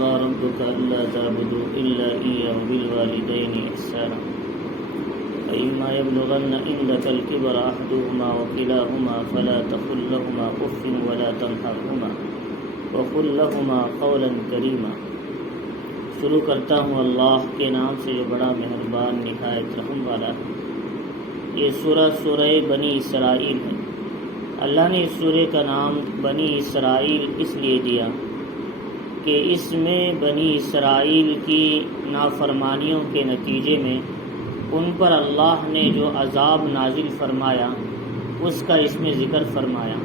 وقضى ربك ألا تعبدوا إلا إياه وبالوالدين إحسانا فإما يبلغن عندك الكبر أحدهما وكلاهما فلا تقل لهما أف ولا تنهرهما وقل لهما قولا كريما. شروع کرتا ہوں اللہ کے نام سے جو بڑا مہربان نہایت رحم والا ہے. یہ سورہ بنی اسرائیل ہے. اللہ نے اس سورہ کا نام بنی اسرائیل اس لیے دیا کہ اس میں بنی اسرائیل کی نافرمانیوں کے نتیجے میں ان پر اللہ نے جو عذاب نازل فرمایا اس کا اس میں ذکر فرمایا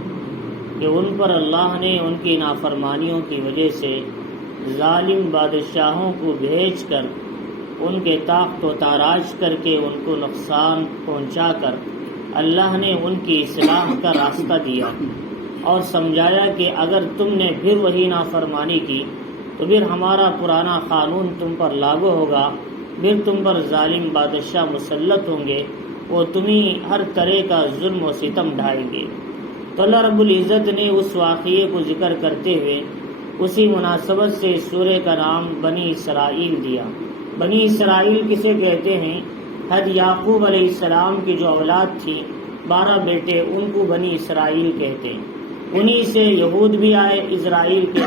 کہ ان پر اللہ نے ان کی نافرمانیوں کی وجہ سے ظالم بادشاہوں کو بھیج کر ان کے طاقت و تاراج کر کے ان کو نقصان پہنچا کر اللہ نے ان کی اصلاح کا راستہ دیا اور سمجھایا کہ اگر تم نے پھر وہی نافرمانی کی تو پھر ہمارا پرانا قانون تم پر لاگو ہوگا، پھر تم پر ظالم بادشاہ مسلط ہوں گے، وہ تمہیں ہر طرح کا ظلم و ستم ڈھائیں گے. تو اللہ رب العزت نے اس واقعے کو ذکر کرتے ہوئے اسی مناسبت سے سورہ کا نام بنی اسرائیل دیا. بنی اسرائیل کسے کہتے ہیں؟ حضرت یعقوب علیہ السلام کی جو اولاد تھی 12 بیٹے، ان کو بنی اسرائیل کہتے ہیں. انہی سے یہود بھی آئے اسرائیل کے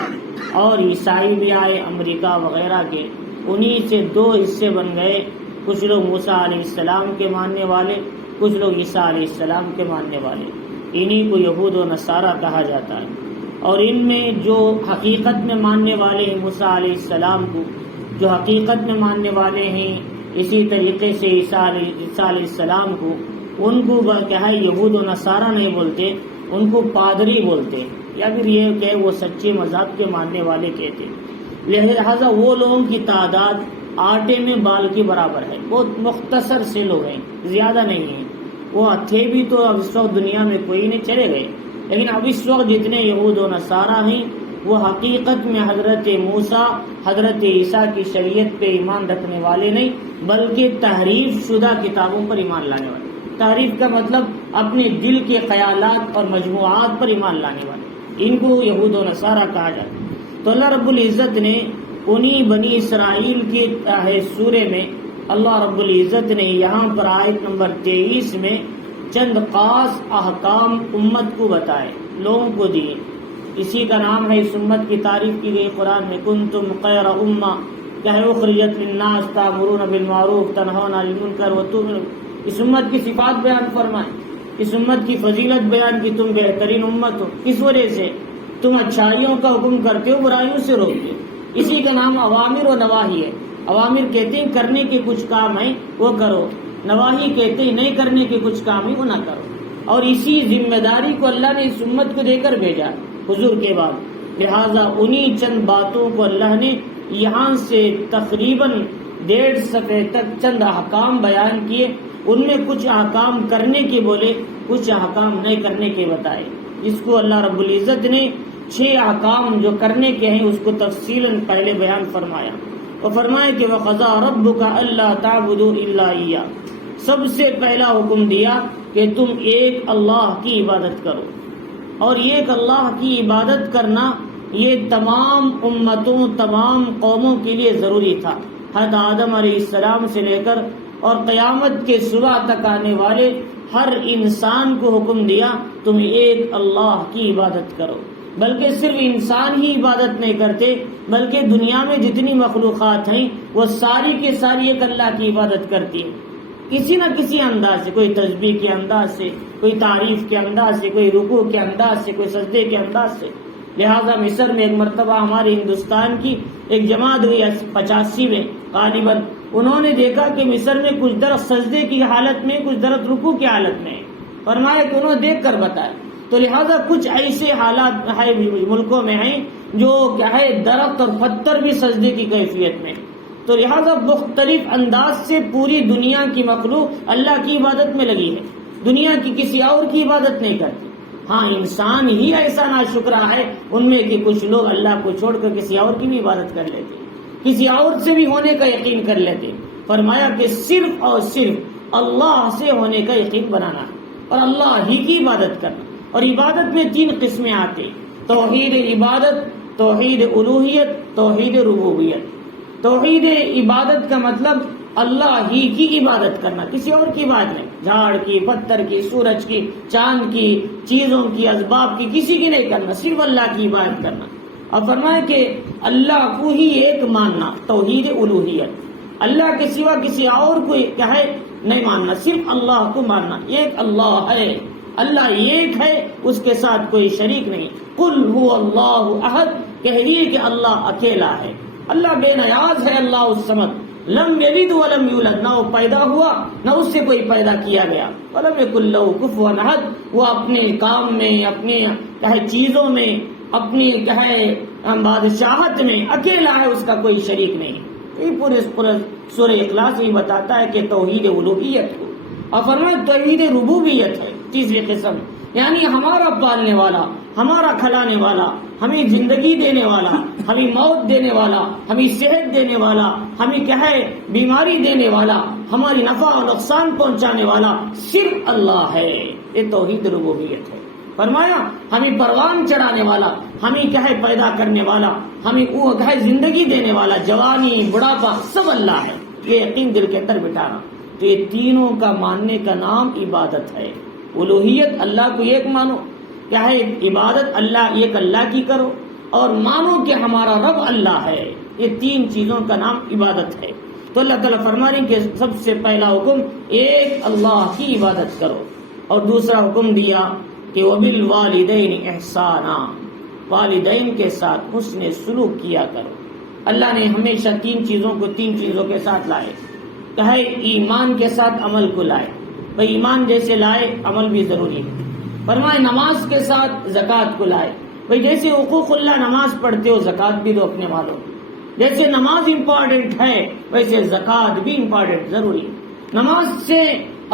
اور عیسائی بھی آئے امریکہ وغیرہ کے. انہی سے 2 حصے بن گئے، کچھ لوگ موسیٰ علیہ السلام کے ماننے والے، کچھ لوگ عیسیٰ علیہ السلام کے ماننے والے. انہی کو یہود و نصارہ کہا جاتا ہے. اور ان میں جو حقیقت میں ماننے والے ہیں موسیٰ علیہ السلام کو، جو حقیقت میں ماننے والے ہیں اسی طریقے سے عیسیٰ علیہ السلام کو، ان کو کیا ہے یہود و نصارہ نہیں بولتے، ان کو پادری بولتے ہیں، یا پھر یہ کہ وہ سچے مذہب کے ماننے والے کہتے ہیں. لہذا وہ لوگوں کی تعداد آٹے میں بال کے برابر ہے. بہت مختصر سے لوگ ہیں، زیادہ نہیں ہیں. وہ تھے بھی تو اب اس وقت دنیا میں کوئی نہیں، چلے گئے. لیکن اب اس وقت جتنے یہود و نصارہ ہیں وہ حقیقت میں حضرت موسیٰ حضرت عیسیٰ کی شریعت پہ ایمان رکھنے والے نہیں، بلکہ تحریف شدہ کتابوں پر ایمان لانے والے. تحریف کا مطلب اپنے دل کے خیالات اور مجموعات پر ایمان لانے والے، ان کو یہود و نصارہ کہا جاتا ہے. تو اللہ رب العزت نے انہی بنی اسرائیل کی سورے میں اللہ رب العزت نے یہاں پر آیت نمبر 23 میں چند خاص احکام امت کو بتائے، لوگوں کو دیے. اسی کا نام ہے، اس امت کی تعریف کی گئی قرآن میں، کنتم خیر امہ اخرجت للناس تأمرون بالمعروف تنہون عن المنکر وتؤمنون. اس امت کی صفات بیان فرمائیں، اس امت کی فضیلت بیان کی، تم بہترین امت ہو. کس وجہ سے؟ تم اچھائیوں کا حکم کرتے ہو، برائیوں سے روکتے ہو. اسی کا نام اوامر و نواہی ہے. اوامر کہتے ہیں کرنے کے کچھ کام ہیں وہ کرو، نواہی کہتے ہیں نہیں کرنے کے کچھ کام ہیں وہ نہ کرو. اور اسی ذمہ داری کو اللہ نے اس امت کو دے کر بھیجا حضور کے بعد. لہذا انہی چند باتوں کو اللہ نے یہاں سے تقریباً 1.5 صفحے تک چند احکام بیان کیے. ان میں کچھ احکام کرنے کے بولے، کچھ احکام نہیں کرنے کے بتائے. اس کو اللہ رب العزت نے 6 احکام جو کرنے کے ہیں اس کو تفصیلاً پہلے بیان فرمایا اور فرمایا کہ وَقَضَىٰ رَبُّكَ أَلَّا تَعْبُدُوا إِلَّا إِيَّاهُ. سب سے پہلا حکم دیا کہ تم ایک اللہ کی عبادت کرو. اور ایک اللہ کی عبادت کرنا یہ تمام امتوں تمام قوموں کے لیے ضروری تھا. حضرت آدم علیہ السلام سے لے کر اور قیامت کے صبح تک آنے والے ہر انسان کو حکم دیا تم ایک اللہ کی عبادت کرو. بلکہ صرف انسان ہی عبادت نہیں کرتے، بلکہ دنیا میں جتنی مخلوقات ہیں وہ ساری کے ساری ایک اللہ کی عبادت کرتی ہیں، کسی نہ کسی انداز سے، کوئی تسبیح کے انداز سے، کوئی تعریف کے انداز سے، کوئی رکوع کے انداز سے، کوئی سجدے کے انداز سے. لہذا مصر میں ایک مرتبہ ہمارے ہندوستان کی ایک جماعت ہوئی 85 میں غالباً، انہوں نے دیکھا کہ مصر میں کچھ درخت سجدے کی حالت میں، کچھ درخت رکوع کی حالت میں. فرمایا کہ انہوں نے دیکھ کر بتایا تو لہذا کچھ ایسے حالات ہے ملکوں میں ہیں جو کیا ہے درخت اور پتھر بھی سجدے کی کیفیت میں. تو لہذا مختلف انداز سے پوری دنیا کی مخلوق اللہ کی عبادت میں لگی ہے، دنیا کی کسی اور کی عبادت نہیں کرتی. ہاں انسان ہی ایسا ناشکرا ہے ان میں کہ کچھ لوگ اللہ کو چھوڑ کر کسی اور کی بھی عبادت کر لیتے، کسی اور سے بھی ہونے کا یقین کر لیتے. فرمایا کہ صرف اور صرف اللہ سے ہونے کا یقین بنانا اور اللہ ہی کی عبادت کرنا. اور عبادت میں 3 قسمیں آتے: توحید عبادت، توحید الوہیت، توحید ربوبیت. توحید عبادت کا مطلب اللہ ہی کی عبادت کرنا، کسی اور کی عبادت نہیں، جھاڑ کی، پتھر کی، سورج کی، چاند کی، چیزوں کی، اسباب کی، کسی کی نہیں کرنا، صرف اللہ کی عبادت کرنا. اور فرمایا کہ اللہ کو ہی ایک ماننا، توحید الوہیت. اللہ کے سوا کسی اور کو کیا ہے نہیں ماننا، صرف اللہ کو ماننا. ایک اللہ ہے، اللہ ایک ہے، اس کے ساتھ کوئی شریک نہیں. قل هو اللہ احد، کہیے کہ اللہ اکیلا ہے، اللہ بے نیاز ہے، اللہ الصمد، لم یلد ولم یولد، نہ وہ پیدا ہوا نہ اس سے کوئی پیدا کیا گیا. ولم یکن لہ کفوا احد، وہ اپنے کام میں، اپنے چیزوں میں، اپنی بادشاہت میں اکیلا ہے، اس کا کوئی شریک نہیں. یہ پورے سورہ اخلاص یہ بتاتا ہے کہ توحید الوہیت کو. اور فرمایا توحید ربوبیت ہے تیسری قسم، یعنی ہمارا پالنے والا، ہمارا کھلانے والا، ہمیں زندگی دینے والا، ہمیں موت دینے والا، ہمیں صحت دینے والا، ہمیں کیا ہے بیماری دینے والا، ہماری نفع و نقصان پہنچانے والا صرف اللہ ہے. یہ توحید ربوبیت ہے. فرمایا ہمیں پروان چڑھانے والا، ہمیں کیا ہے پیدا کرنے والا، ہمیں وہ کیا ہے زندگی دینے والا، جوانی، بڑھاپا، سب اللہ ہے. یہ یقین دل کے اندر بٹھانا. تو یہ تینوں کا ماننے کا نام عبادت ہے. الوہیت، اللہ کو ایک مانو، کیا ہے عبادت اللہ ایک اللہ کی کرو، اور مانو کہ ہمارا رب اللہ ہے. یہ 3 چیزوں کا نام عبادت ہے. تو اللہ تعالیٰ فرما رہے ہیں کہ سب سے پہلا حکم ایک اللہ کی عبادت کرو، اور دوسرا حکم دیا کہ وبالوالدین احسانا، والدین کے ساتھ حسن سلوک کیا کرو. اللہ نے ہمیشہ 3 چیزوں کو 3 چیزوں کے ساتھ لائے. کہے ایمان کے ساتھ عمل کو لائے، بھئی ایمان جیسے لائے عمل بھی ضروری ہے. فرمائے نماز کے ساتھ زکوٰۃ کو لائے، بھئی جیسے حقوق اللہ نماز پڑھتے ہو زکوٰۃ بھی دو اپنے والوں. جیسے نماز امپورٹنٹ ہے ویسے زکوٰۃ بھی امپورٹنٹ ضروری ہے. نماز سے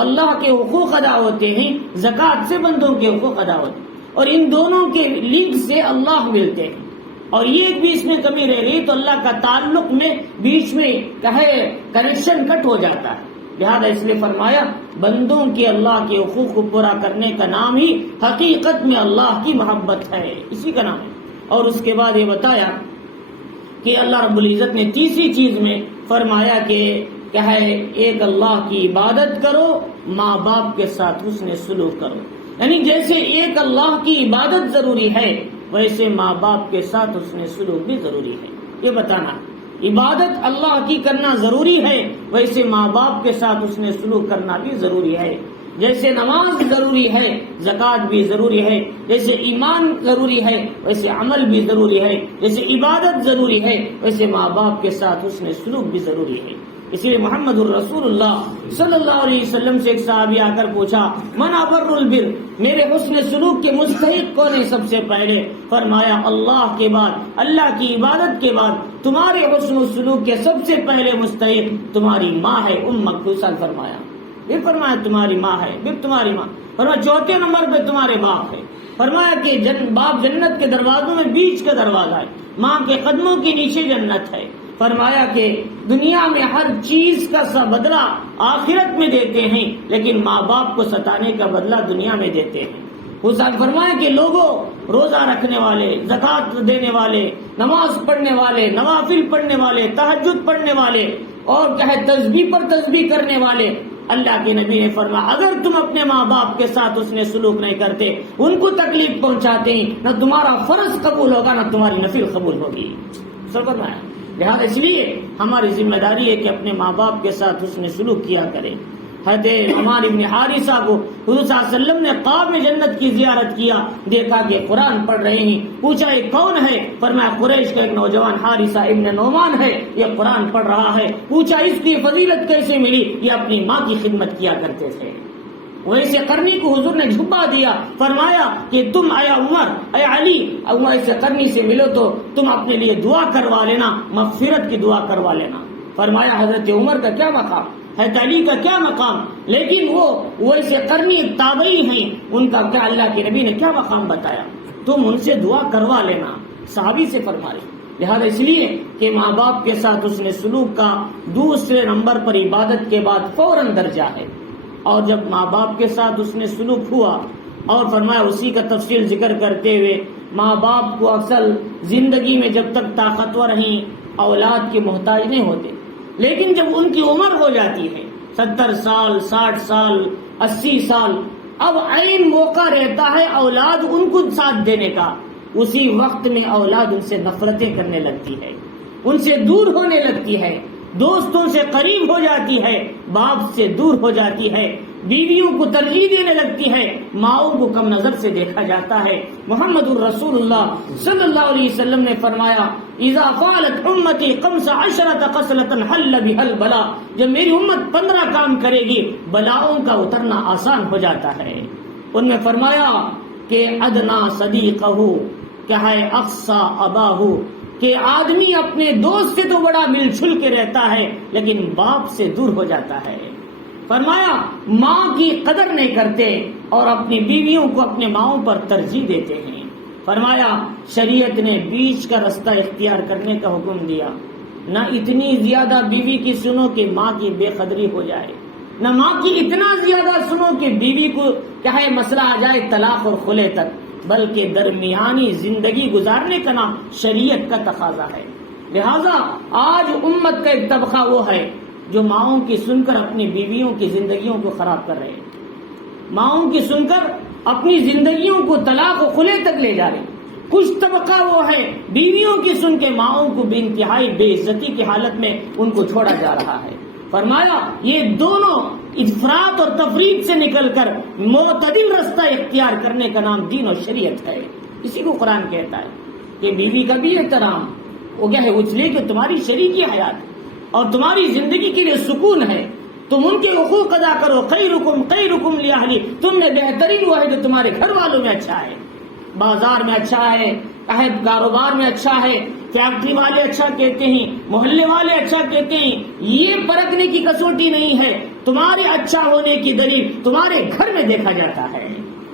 اللہ کے حقوق ادا ہوتے ہیں، زکوٰۃ سے بندوں کے حقوق ادا ہوتے ہیں، اور ان دونوں کے لنک سے اللہ ملتے ہیں. اور یہ بھی اس میں کمی رہ رہی تو اللہ کا تعلق میں بیچ میں کہے کنیکشن کٹ ہو جاتا ہے. لہذا اس لیے فرمایا بندوں کے اللہ کے حقوق کو پورا کرنے کا نام ہی حقیقت میں اللہ کی محبت ہے، اسی کا نام ہے. اور اس کے بعد یہ بتایا کہ اللہ رب العزت نے تیسری چیز میں فرمایا کہ کیا ہے ایک اللہ کی عبادت کرو، ماں باپ کے ساتھ حسن سلوک کرو. یعنی جیسے ایک اللہ کی عبادت ضروری ہے ویسے ماں باپ کے ساتھ حسن سلوک بھی ضروری ہے. یہ بتانا عبادت اللہ کی کرنا ضروری ہے ویسے ماں باپ کے ساتھ حسن سلوک کرنا بھی ضروری ہے. جیسے نماز ضروری ہے زکوٰۃ بھی ضروری ہے، جیسے ایمان ضروری ہے ویسے عمل بھی ضروری ہے، جیسے عبادت ضروری ہے ویسے ماں باپ کے ساتھ حسن سلوک بھی ضروری ہے. اس لیے محمد الرسول اللہ صلی اللہ علیہ وسلم سے ایک صحابی آ کر پوچھا من ابر البر، میرے حسن سلوک کے مستحق کون ہے سب سے پہلے؟ فرمایا اللہ کے بعد، اللہ کی عبادت کے بعد تمہارے حسن سلوک کے سب سے پہلے مستحق تمہاری ماں ہے، امک. سال فرمایا، پھر فرمایا تمہاری ماں ہے، پھر تمہاری ماں، فرمایا چوتھے نمبر پہ تمہارے باپ ہے. فرمایا کہ باپ جنت کے دروازوں میں بیچ کا دروازہ ہے، ماں کے قدموں کے نیچے جنت ہے. فرمایا کہ دنیا میں ہر چیز کا سا بدلہ آخرت میں دیتے ہیں لیکن ماں باپ کو ستانے کا بدلہ دنیا میں دیتے ہیں. حسین فرمایا کہ لوگوں روزہ رکھنے والے، زکوٰۃ دینے والے، نماز پڑھنے والے، نوافل پڑھنے والے، تہجد پڑھنے والے، اور کیا ہے تسبیح پر تسبیح کرنے والے، اللہ کے نبی نے فرمایا اگر تم اپنے ماں باپ کے ساتھ اس نے سلوک نہیں کرتے، ان کو تکلیف پہنچاتے ہیں، نہ تمہارا فرض قبول ہوگا نہ تمہاری نفل قبول ہوگی. فرمایا لہٰذا اس لیے ہماری ذمہ داری ہے کہ اپنے ماں باپ کے ساتھ حسن سلوک کیا کریں. حضرت عمار ابن حارثہ کو حضور صلی اللہ علیہ وسلم نے خواب میں جنت کی زیارت کیا، دیکھا کہ قرآن پڑھ رہے ہیں. پوچھا یہ کون ہے؟ فرمایا قریش کا ایک نوجوان حارثہ ابن نعمان ہے، یہ قرآن پڑھ رہا ہے. پوچھا اس کی فضیلت کیسے ملی؟ یہ اپنی ماں کی خدمت کیا کرتے تھے. ویسے قرنی کو حضور نے جھپا دیا، فرمایا کہ تم اے عمر اے علی ویسے قرنی سے ملو تو تم اپنے لیے دعا کروا لینا، مغفرت کی دعا کروا لینا۔ فرمایا حضرت عمر کا کیا مقام، حضرت علی کا کیا مقام، لیکن وہ ویسے قرنی تابعی ہیں، ان کا کیا اللہ کے نبی نے کیا مقام بتایا، تم ان سے دعا کروا لینا، صحابی سے فرمایا۔ لہذا اس لیے کہ ماں باپ کے ساتھ اس نے سلوک کا دوسرے نمبر پر عبادت کے بعد فوراً درجہ ہے، اور جب ماں باپ کے ساتھ اس نے سلوک ہوا، اور فرمایا اسی کا تفصیل ذکر کرتے ہوئے ماں باپ کو اصل زندگی میں جب تک طاقتور ہیں اولاد کے محتاج نہیں ہوتے، لیکن جب ان کی عمر ہو جاتی ہے 70 سال 60 سال 80 سال، اب عین موقع رہتا ہے اولاد ان کو ساتھ دینے کا، اسی وقت میں اولاد ان سے نفرتیں کرنے لگتی ہے، ان سے دور ہونے لگتی ہے، دوستوں سے قریب ہو جاتی ہے، باپ سے دور ہو جاتی ہے، بیویوں کو ترجیح دینے لگتی ہے، ماؤں کو کم نظر سے دیکھا جاتا ہے۔ محمد الرسول اللہ صلی اللہ علیہ وسلم نے فرمایا اذا فعلت امتی 15 خصلۃ حل بها البلاء، جب میری امت 15 کام کرے گی بلاؤں کا اترنا آسان ہو جاتا ہے۔ ان میں فرمایا کہ ادنا صدیقہ کیا ہے اقصا اباہ، کہ آدمی اپنے دوست سے تو بڑا مل جل کے رہتا ہے لیکن باپ سے دور ہو جاتا ہے۔ فرمایا ماں کی قدر نہیں کرتے اور اپنی بیویوں کو اپنے ماؤں پر ترجیح دیتے ہیں۔ فرمایا شریعت نے بیچ کا رستہ اختیار کرنے کا حکم دیا، نہ اتنی زیادہ بیوی کی سنو کہ ماں کی بے قدری ہو جائے، نہ ماں کی اتنا زیادہ سنو کہ بیوی کو کیا ہے مسئلہ آ جائے طلاق اور خلع تک، بلکہ درمیانی زندگی گزارنے کا نام شریعت کا تقاضا ہے۔ لہذا آج امت کا ایک طبقہ وہ ہے جو ماؤں کی سن کر اپنی بیویوں کی زندگیوں کو خراب کر رہے ہیں، ماؤں کی سن کر اپنی زندگیوں کو طلاق و خلع تک لے جا رہے ہیں۔ کچھ طبقہ وہ ہے بیویوں کی سن کے ماؤں کو بے انتہائی بے عزتی کی حالت میں ان کو چھوڑا جا رہا ہے۔ فرمایا یہ دونوں افراط اور تفریط سے نکل کر معتدل رستہ اختیار کرنے کا نام دین اور شریعت ہے۔ اسی کو قرآن کہتا ہے کہ بیوی کا بھی احترام وہ کیا ہے، اس لیے کہ تمہاری شریکی حیات اور تمہاری زندگی کے لیے سکون ہے، تم ان کے حقوق ادا کرو، خیرکم لاہلی، تم میں بہترین وہ ہے جو تمہارے گھر والوں میں اچھا ہے، بازار میں اچھا ہے، کاروبار میں اچھا ہے، فیکٹری والے اچھا کہتے ہیں، محلے والے اچھا کہتے ہیں، یہ پرکھنے کی کسوٹی نہیں ہے، تمہارے اچھا ہونے کی دلیل تمہارے گھر میں دیکھا جاتا ہے۔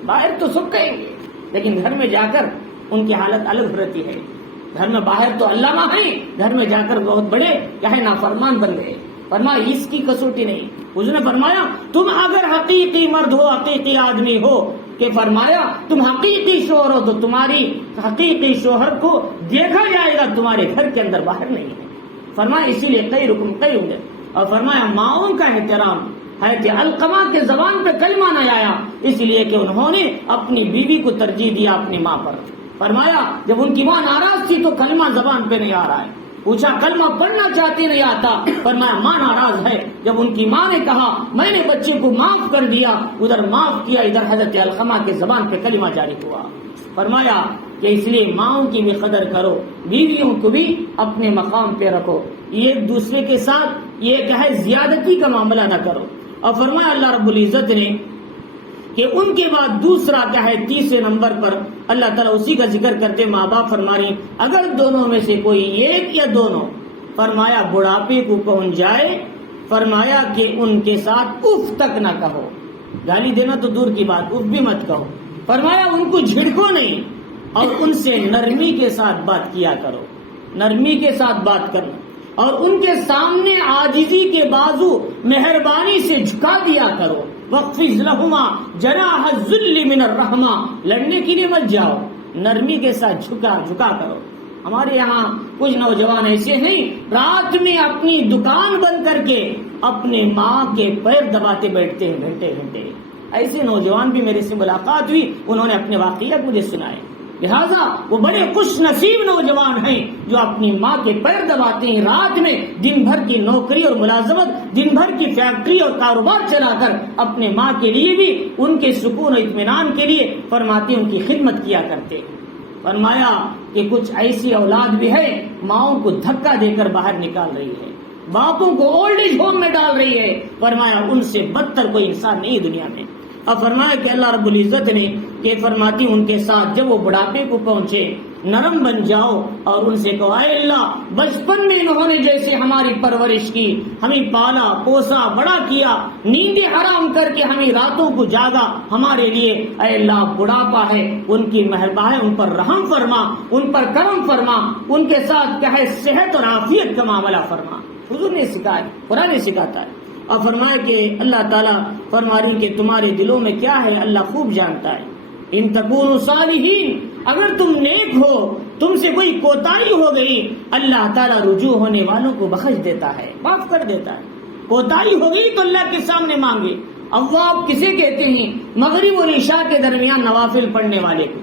باہر تو سب کہیں گے لیکن گھر میں جا کر ان کی حالت الگ رہتی ہے، گھر میں باہر تو علامہ ہیں، گھر میں جا کر بہت بڑے کیا ہے نافرمان بن گئے۔ فرمایا اس کی کسوٹی نہیں، حضور نے فرمایا تم اگر حقیقی مرد ہو، حقیقی آدمی ہو، کہ فرمایا تم حقیقی شوہر ہو تو تمہاری حقیقی شوہر کو دیکھا جائے گا تمہارے گھر کے اندر، باہر نہیں ہے۔ فرمایا اسی لیے خیرکم خیرکم، اور فرمایا ماؤں کا احترام ہے کہ علقمہ کے زبان پہ کلمہ نہیں آیا اس لیے کہ انہوں نے اپنی بیوی کو ترجیح دیا اپنی ماں پر۔ فرمایا جب ان کی ماں ناراض تھی تو کلمہ زبان پہ نہیں آ رہا ہے، پوچھا کلمہ پڑھنا چاہتی نہیں آتا، فرمایا ماں ناراض ہے۔ جب ان کی ماں نے کہا میں نے بچے کو معاف کر دیا، ادھر معاف کیا، ادھر حضرت علقمہ کے زبان پہ کلمہ جاری ہوا۔ فرمایا کہ اس لیے ماؤں کی بھی قدر کرو، بیویوں کو بھی اپنے مقام پہ رکھو، ایک دوسرے کے ساتھ یہ کہ ہے زیادتی کا معاملہ نہ کرو۔ اور فرمایا اللہ رب العزت نے کہ ان کے بعد دوسرا کیا ہے تیسرے نمبر پر اللہ تعالیٰ اسی کا ذکر کرتے ماں باپ فرمائے اگر دونوں میں سے کوئی ایک یا دونوں فرمایا بڑھاپے کو پہنچ جائے، فرمایا کہ ان کے ساتھ اف تک نہ کہو، گالی دینا تو دور کی بات، اف بھی مت کہو، فرمایا ان کو جھڑکو نہیں اور ان سے نرمی کے ساتھ بات کیا کرو، نرمی کے ساتھ بات کرو، اور ان کے سامنے عاجزی کے بازو مہربانی سے جھکا دیا کرو، وَاخْفِضْ لَهُمَا جَنَاحَ الذُّلِّ مِنَ الرَّحْمَةِ، لڑنے کے لیے مت جاؤ، نرمی کے ساتھ جھکا کرو۔ ہمارے یہاں کچھ نوجوان ایسے ہیں رات میں اپنی دکان بند کر کے اپنے ماں کے پیر دباتے بیٹھتے ہیں گھنٹے گھنٹے، ایسے نوجوان بھی میرے سے ملاقات ہوئی، انہوں نے اپنے واقعات مجھے سنائے۔ لہذا وہ بڑے خوش نصیب نوجوان ہیں جو اپنی ماں کے پیر دباتے ہیں رات میں، دن بھر کی نوکری اور ملازمت، دن بھر کی فیکٹری اور کاروبار چلا کر اپنے ماں کے لیے بھی ان کے سکون اور اطمینان کے لیے فرماتے ان کی خدمت کیا کرتے۔ فرمایا کہ کچھ ایسی اولاد بھی ہے ماؤں کو دھکا دے کر باہر نکال رہی ہے، باپوں کو اولڈ ایج ہوم میں ڈال رہی ہے، فرمایا ان سے بدتر کوئی انسان نہیں دنیا میں۔ اب فرمایا کہ اللہ رب العزت نے کہ فرماتی ان کے ساتھ جب وہ بڑھاپے کو پہنچے نرم بن جاؤ اور ان سے کہو اے اللہ بچپن میں انہوں نے جیسے ہماری پرورش کی، ہمیں پالا پوسا بڑا کیا، نیندیں حرام کر کے ہمیں راتوں کو جاگا ہمارے لیے، اے اللہ بڑھاپا ہے ان کی مہربانی ہے، ان پر رحم فرما، ان پر کرم فرما، ان کے ساتھ کیا ہے صحت اور عافیت کا معاملہ فرما۔ حضور نے سکھایا، قرآن نے سکھاتا ہے۔ اور فرمایا کہ اللہ تعالیٰ فرما رہی کہ تمہارے دلوں میں کیا ہے اللہ خوب جانتا ہے۔ ان تکونوا صالحین، اگر تم نیک ہو، تم سے کوئی کوتاہی ہو گئی، اللہ تعالیٰ رجوع ہونے والوں کو بخش دیتا ہے، معاف کر دیتا ہے۔ کوتاہی ہو گئی تو اللہ کے سامنے مانگے۔ اواب کسے کہتے ہیں؟ مغرب اور عشاء کے درمیان نوافل پڑھنے والے کو،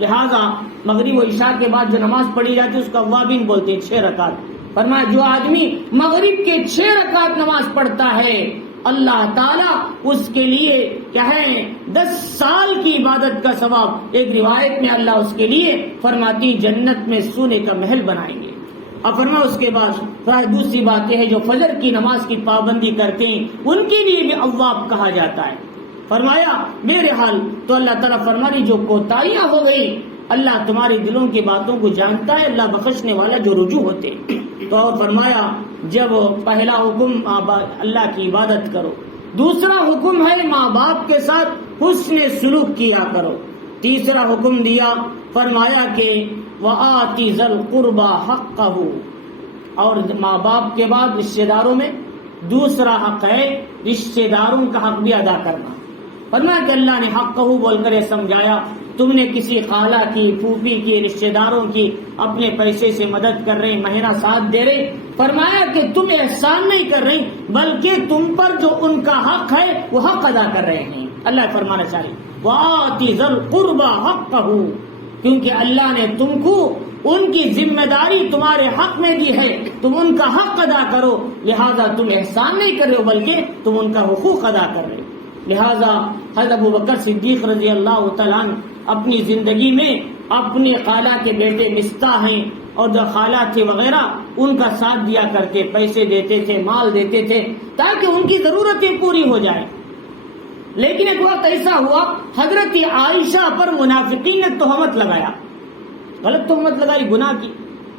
لہذا مغرب و عشاء کے بعد جو نماز پڑھی جاتی ہے اس کو اوابین بولتے ہیں، 6 رکعت۔ فرمایا جو آدمی مغرب کے 6 رکعت نماز پڑھتا ہے اللہ تعالیٰ اس کے لیے کیا ہے 10 سال کی عبادت کا ثواب، ایک روایت میں اللہ اس کے لیے فرماتی جنت میں سونے کا محل بنائیں گے۔ اب فرمایا اس کے بعد دوسری بات یہ ہے جو فجر کی نماز کی پابندی کرتے ہیں ان کے لیے بھی اواب کہا جاتا ہے۔ فرمایا میرے حال تو اللہ تعالیٰ فرمانی جو کوتاہیاں ہو گئی اللہ تمہارے دلوں کی باتوں کو جانتا ہے، اللہ بخشنے والا جو رجوع ہوتے۔ تو فرمایا جب پہلا حکم اللہ کی عبادت کرو، دوسرا حکم ہے ماں باپ کے ساتھ حسن سلوک کیا کرو، تیسرا حکم دیا فرمایا کہ وآتی ذی القربى حقہ، اور ماں باپ کے بعد رشتہ داروں میں دوسرا حق ہے رشتہ داروں کا حق بھی ادا کرنا۔ فرمایا کہ اللہ نے حقہ بول کر یہ سمجھایا تم نے کسی خالہ کی، پھوپھی کی، رشتہ داروں کی اپنے پیسے سے مدد کر رہے، مہینہ ساتھ دے رہے، فرمایا کہ تم احسان نہیں کر رہے بلکہ تم پر جو ان کا حق ہے وہ حق ادا کر رہے ہیں۔ اللہ فرمانا چاہیے وآتی ذی القربى حقہ، کیونکہ اللہ نے تم کو ان کی ذمہ داری تمہارے حق میں دی ہے، تم ان کا حق ادا کرو، لہذا تم احسان نہیں کر رہے ہو بلکہ تم ان کا حقوق ادا کر رہے ہو۔ لہذا حضرت ابوبکر صدیق رضی اللہ تعالیٰ عنہ اپنی زندگی میں اپنے خالہ کے بیٹے مستاح ہیں اور جو خالہ تھے وغیرہ ان کا ساتھ دیا کرتے، پیسے دیتے تھے، مال دیتے تھے تاکہ ان کی ضرورتیں پوری ہو جائیں۔ لیکن ایک وقت ایسا ہوا حضرت عائشہ پر منافقین نے تہمت لگایا، غلط تہمت لگائی گناہ کی،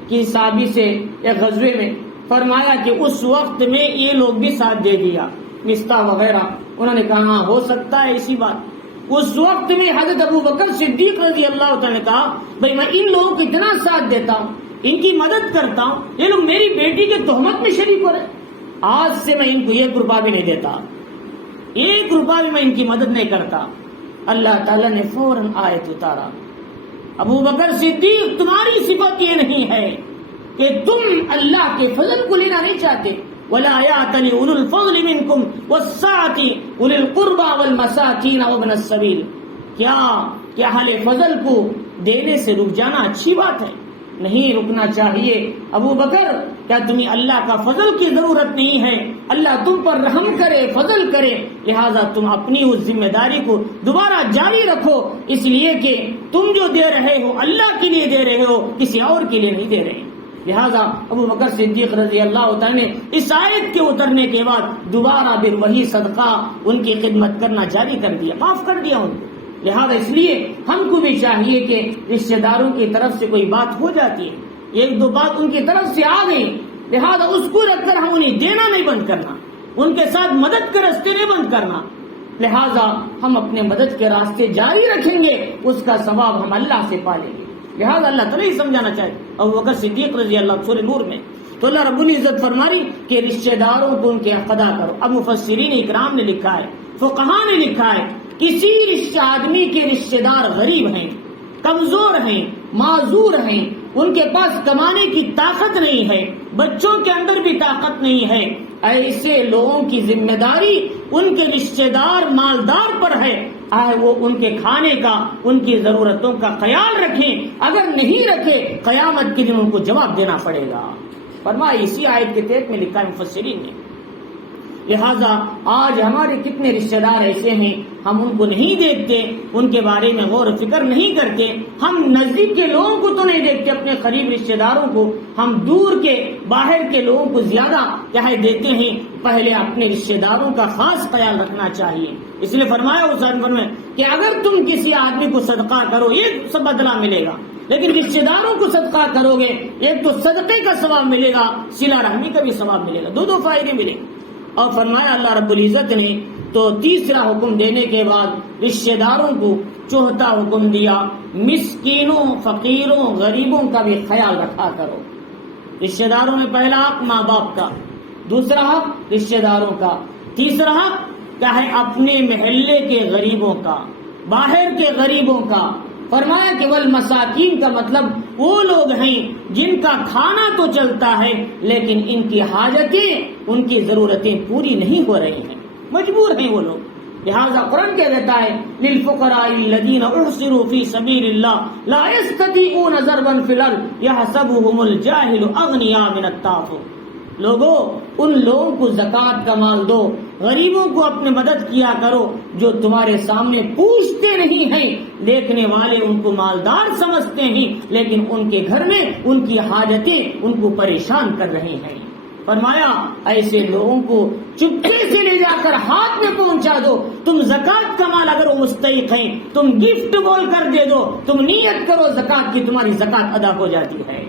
کہ صحابی سے ایک غزوے میں فرمایا کہ اس وقت میں یہ لوگ بھی ساتھ دے دیا، مستاح وغیرہ، انہوں نے کہا ہاں ہو سکتا ہے ایسی بات۔ اس وقت میں حضرت ابوبکر صدیق رضی اللہ تعالیٰ نے کہا بھائی میں ان لوگوں کو اتنا ساتھ دیتا ہوں، ان کی مدد کرتا ہوں، یہ لوگ میری بیٹی کے تہمت میں شریک ہو رہے، آج سے میں ان کو 1 روپیہ بھی نہیں دیتا، 1 روپیہ بھی میں ان کی مدد نہیں کرتا۔ اللہ تعالیٰ نے فوراً آیت اتارا ابوبکر صدیق تمہاری صفت یہ نہیں ہے کہ تم اللہ کے فضل کو لینا نہیں چاہتے، وَلَا يَأْتَلِ أُولُو الْفَضْلِ مِنْكُمْ وَالسَّعَةِ أُولِي الْقُرْبَى وَالْمَسَاكِينَ وَابْنَ السَّبِيلِ، کیا اہل فضل کو دینے سے رک جانا اچھی بات ہے؟ نہیں رکنا چاہیے۔ ابو بکر کیا تمہیں اللہ کا فضل کی ضرورت نہیں ہے؟ اللہ تم پر رحم کرے، فضل کرے، لہذا تم اپنی اس ذمہ داری کو دوبارہ جاری رکھو، اس لیے کہ تم جو دے رہے ہو اللہ کے لیے دے رہے ہو، کسی اور کے لیے نہیں دے رہے۔ لہذا ابو بکر صدیق رضی اللہ تعالیٰ نے اس آیت کے اترنے کے بعد دوبارہ پھر وہی صدقہ ان کی خدمت کرنا جاری کر دیا، معاف کر دیا ان کو۔ لہذا اس لیے ہم کو بھی چاہیے کہ رشتہ داروں کی طرف سے کوئی بات ہو جاتی ہے، 1-2 بات ان کی طرف سے آ گئی، لہذا اس کو رکھ کر ہم انہیں دینا نہیں بند کرنا، ان کے ساتھ مدد کے راستے نہیں بند کرنا، لہذا ہم اپنے مدد کے راستے جاری رکھیں گے، اس کا ثواب ہم اللہ سے پالیں گے۔ لہذا اللہ تعالیٰ ہی سمجھانا چاہے ابو بکر صدیق رضی اللہ عنہ سورہ نور میں تو اللہ رب العزت فرماری کہ رشتہ داروں کو ان کے حق ادا کرو۔ اب مفسرین اکرام نے لکھا ہے، فقہاء نے لکھا ہے، کسی آدمی کے رشتہ دار غریب ہیں، کمزور ہیں، معذور ہیں، ان کے پاس کمانے کی طاقت نہیں ہے، بچوں کے اندر بھی طاقت نہیں ہے، ایسے لوگوں کی ذمہ داری ان کے رشتہ دار مالدار پر ہے، وہ ان کے کھانے کا، ان کی ضرورتوں کا خیال رکھیں، اگر نہیں رکھے قیامت کے دن ان کو جواب دینا پڑے گا۔ فرمایا اسی آیت کے تحت میں لکھا ہے مفسرین نے لہذا آج ہمارے کتنے رشتہ دار ایسے ہیں ہم ان کو نہیں دیکھتے، ان کے بارے میں غور و فکر نہیں کرتے، ہم نزدیک کے لوگوں کو تو نہیں دیکھتے، اپنے قریب رشتہ داروں کو، ہم دور کے باہر کے لوگوں کو زیادہ دیتے ہیں۔ پہلے اپنے رشتہ داروں کا خاص خیال رکھنا چاہیے۔ اس لیے فرمایا اس حدیث میں کہ اگر تم کسی آدمی کو صدقہ کرو یہ سب بدلہ ملے گا، لیکن رشتہ داروں کو صدقہ کرو گے ایک تو صدقے کا ثواب ملے گا، صلہ رحمی کا بھی ثواب ملے گا، دو فائدے ملیں گے۔ اور فرمایا اللہ رب العزت نے تو تیسرا حکم دینے کے بعد رشتہ داروں کو چوتھا حکم دیا، مسکینوں، فقیروں، غریبوں کا بھی خیال رکھا کرو۔ رشتہ داروں میں پہلا حق ماں باپ کا، دوسرا حق رشتہ داروں کا، تیسرا حق کیا ہے اپنے محلے کے غریبوں کا، باہر کے غریبوں کا۔ فرمایا کہ والمساکین کا مطلب وہ لوگ ہیں جن کا کھانا تو چلتا ہے لیکن ان کی حاجتیں، ان کی ضرورتیں پوری نہیں ہو رہی ہیں، مجبور ہیں وہ لوگ۔ لہذا قرآن کیا کہتا ہے للفقراء الذین احصروا فی سبیل اللہ لا یستطیعون ضربا فی الارض یحسبهم الجاہل اغنیاء من التعفف۔ لوگوں ان لوگوں کو زکوٰۃ کا مال دو، غریبوں کو اپنے مدد کیا کرو جو تمہارے سامنے پوچھتے نہیں ہیں، دیکھنے والے ان کو مالدار سمجھتے ہیں لیکن ان کے گھر میں ان کی حاجتیں ان کو پریشان کر رہے ہیں۔ فرمایا ایسے لوگوں کو چپکے سے لے جا کر ہاتھ میں پہنچا دو، تم زکوٰۃ کا مال اگر وہ مستحق ہیں تم گفٹ بول کر دے دو، تم نیت کرو زکوٰۃ کی، تمہاری زکوٰۃ ادا ہو جاتی ہے۔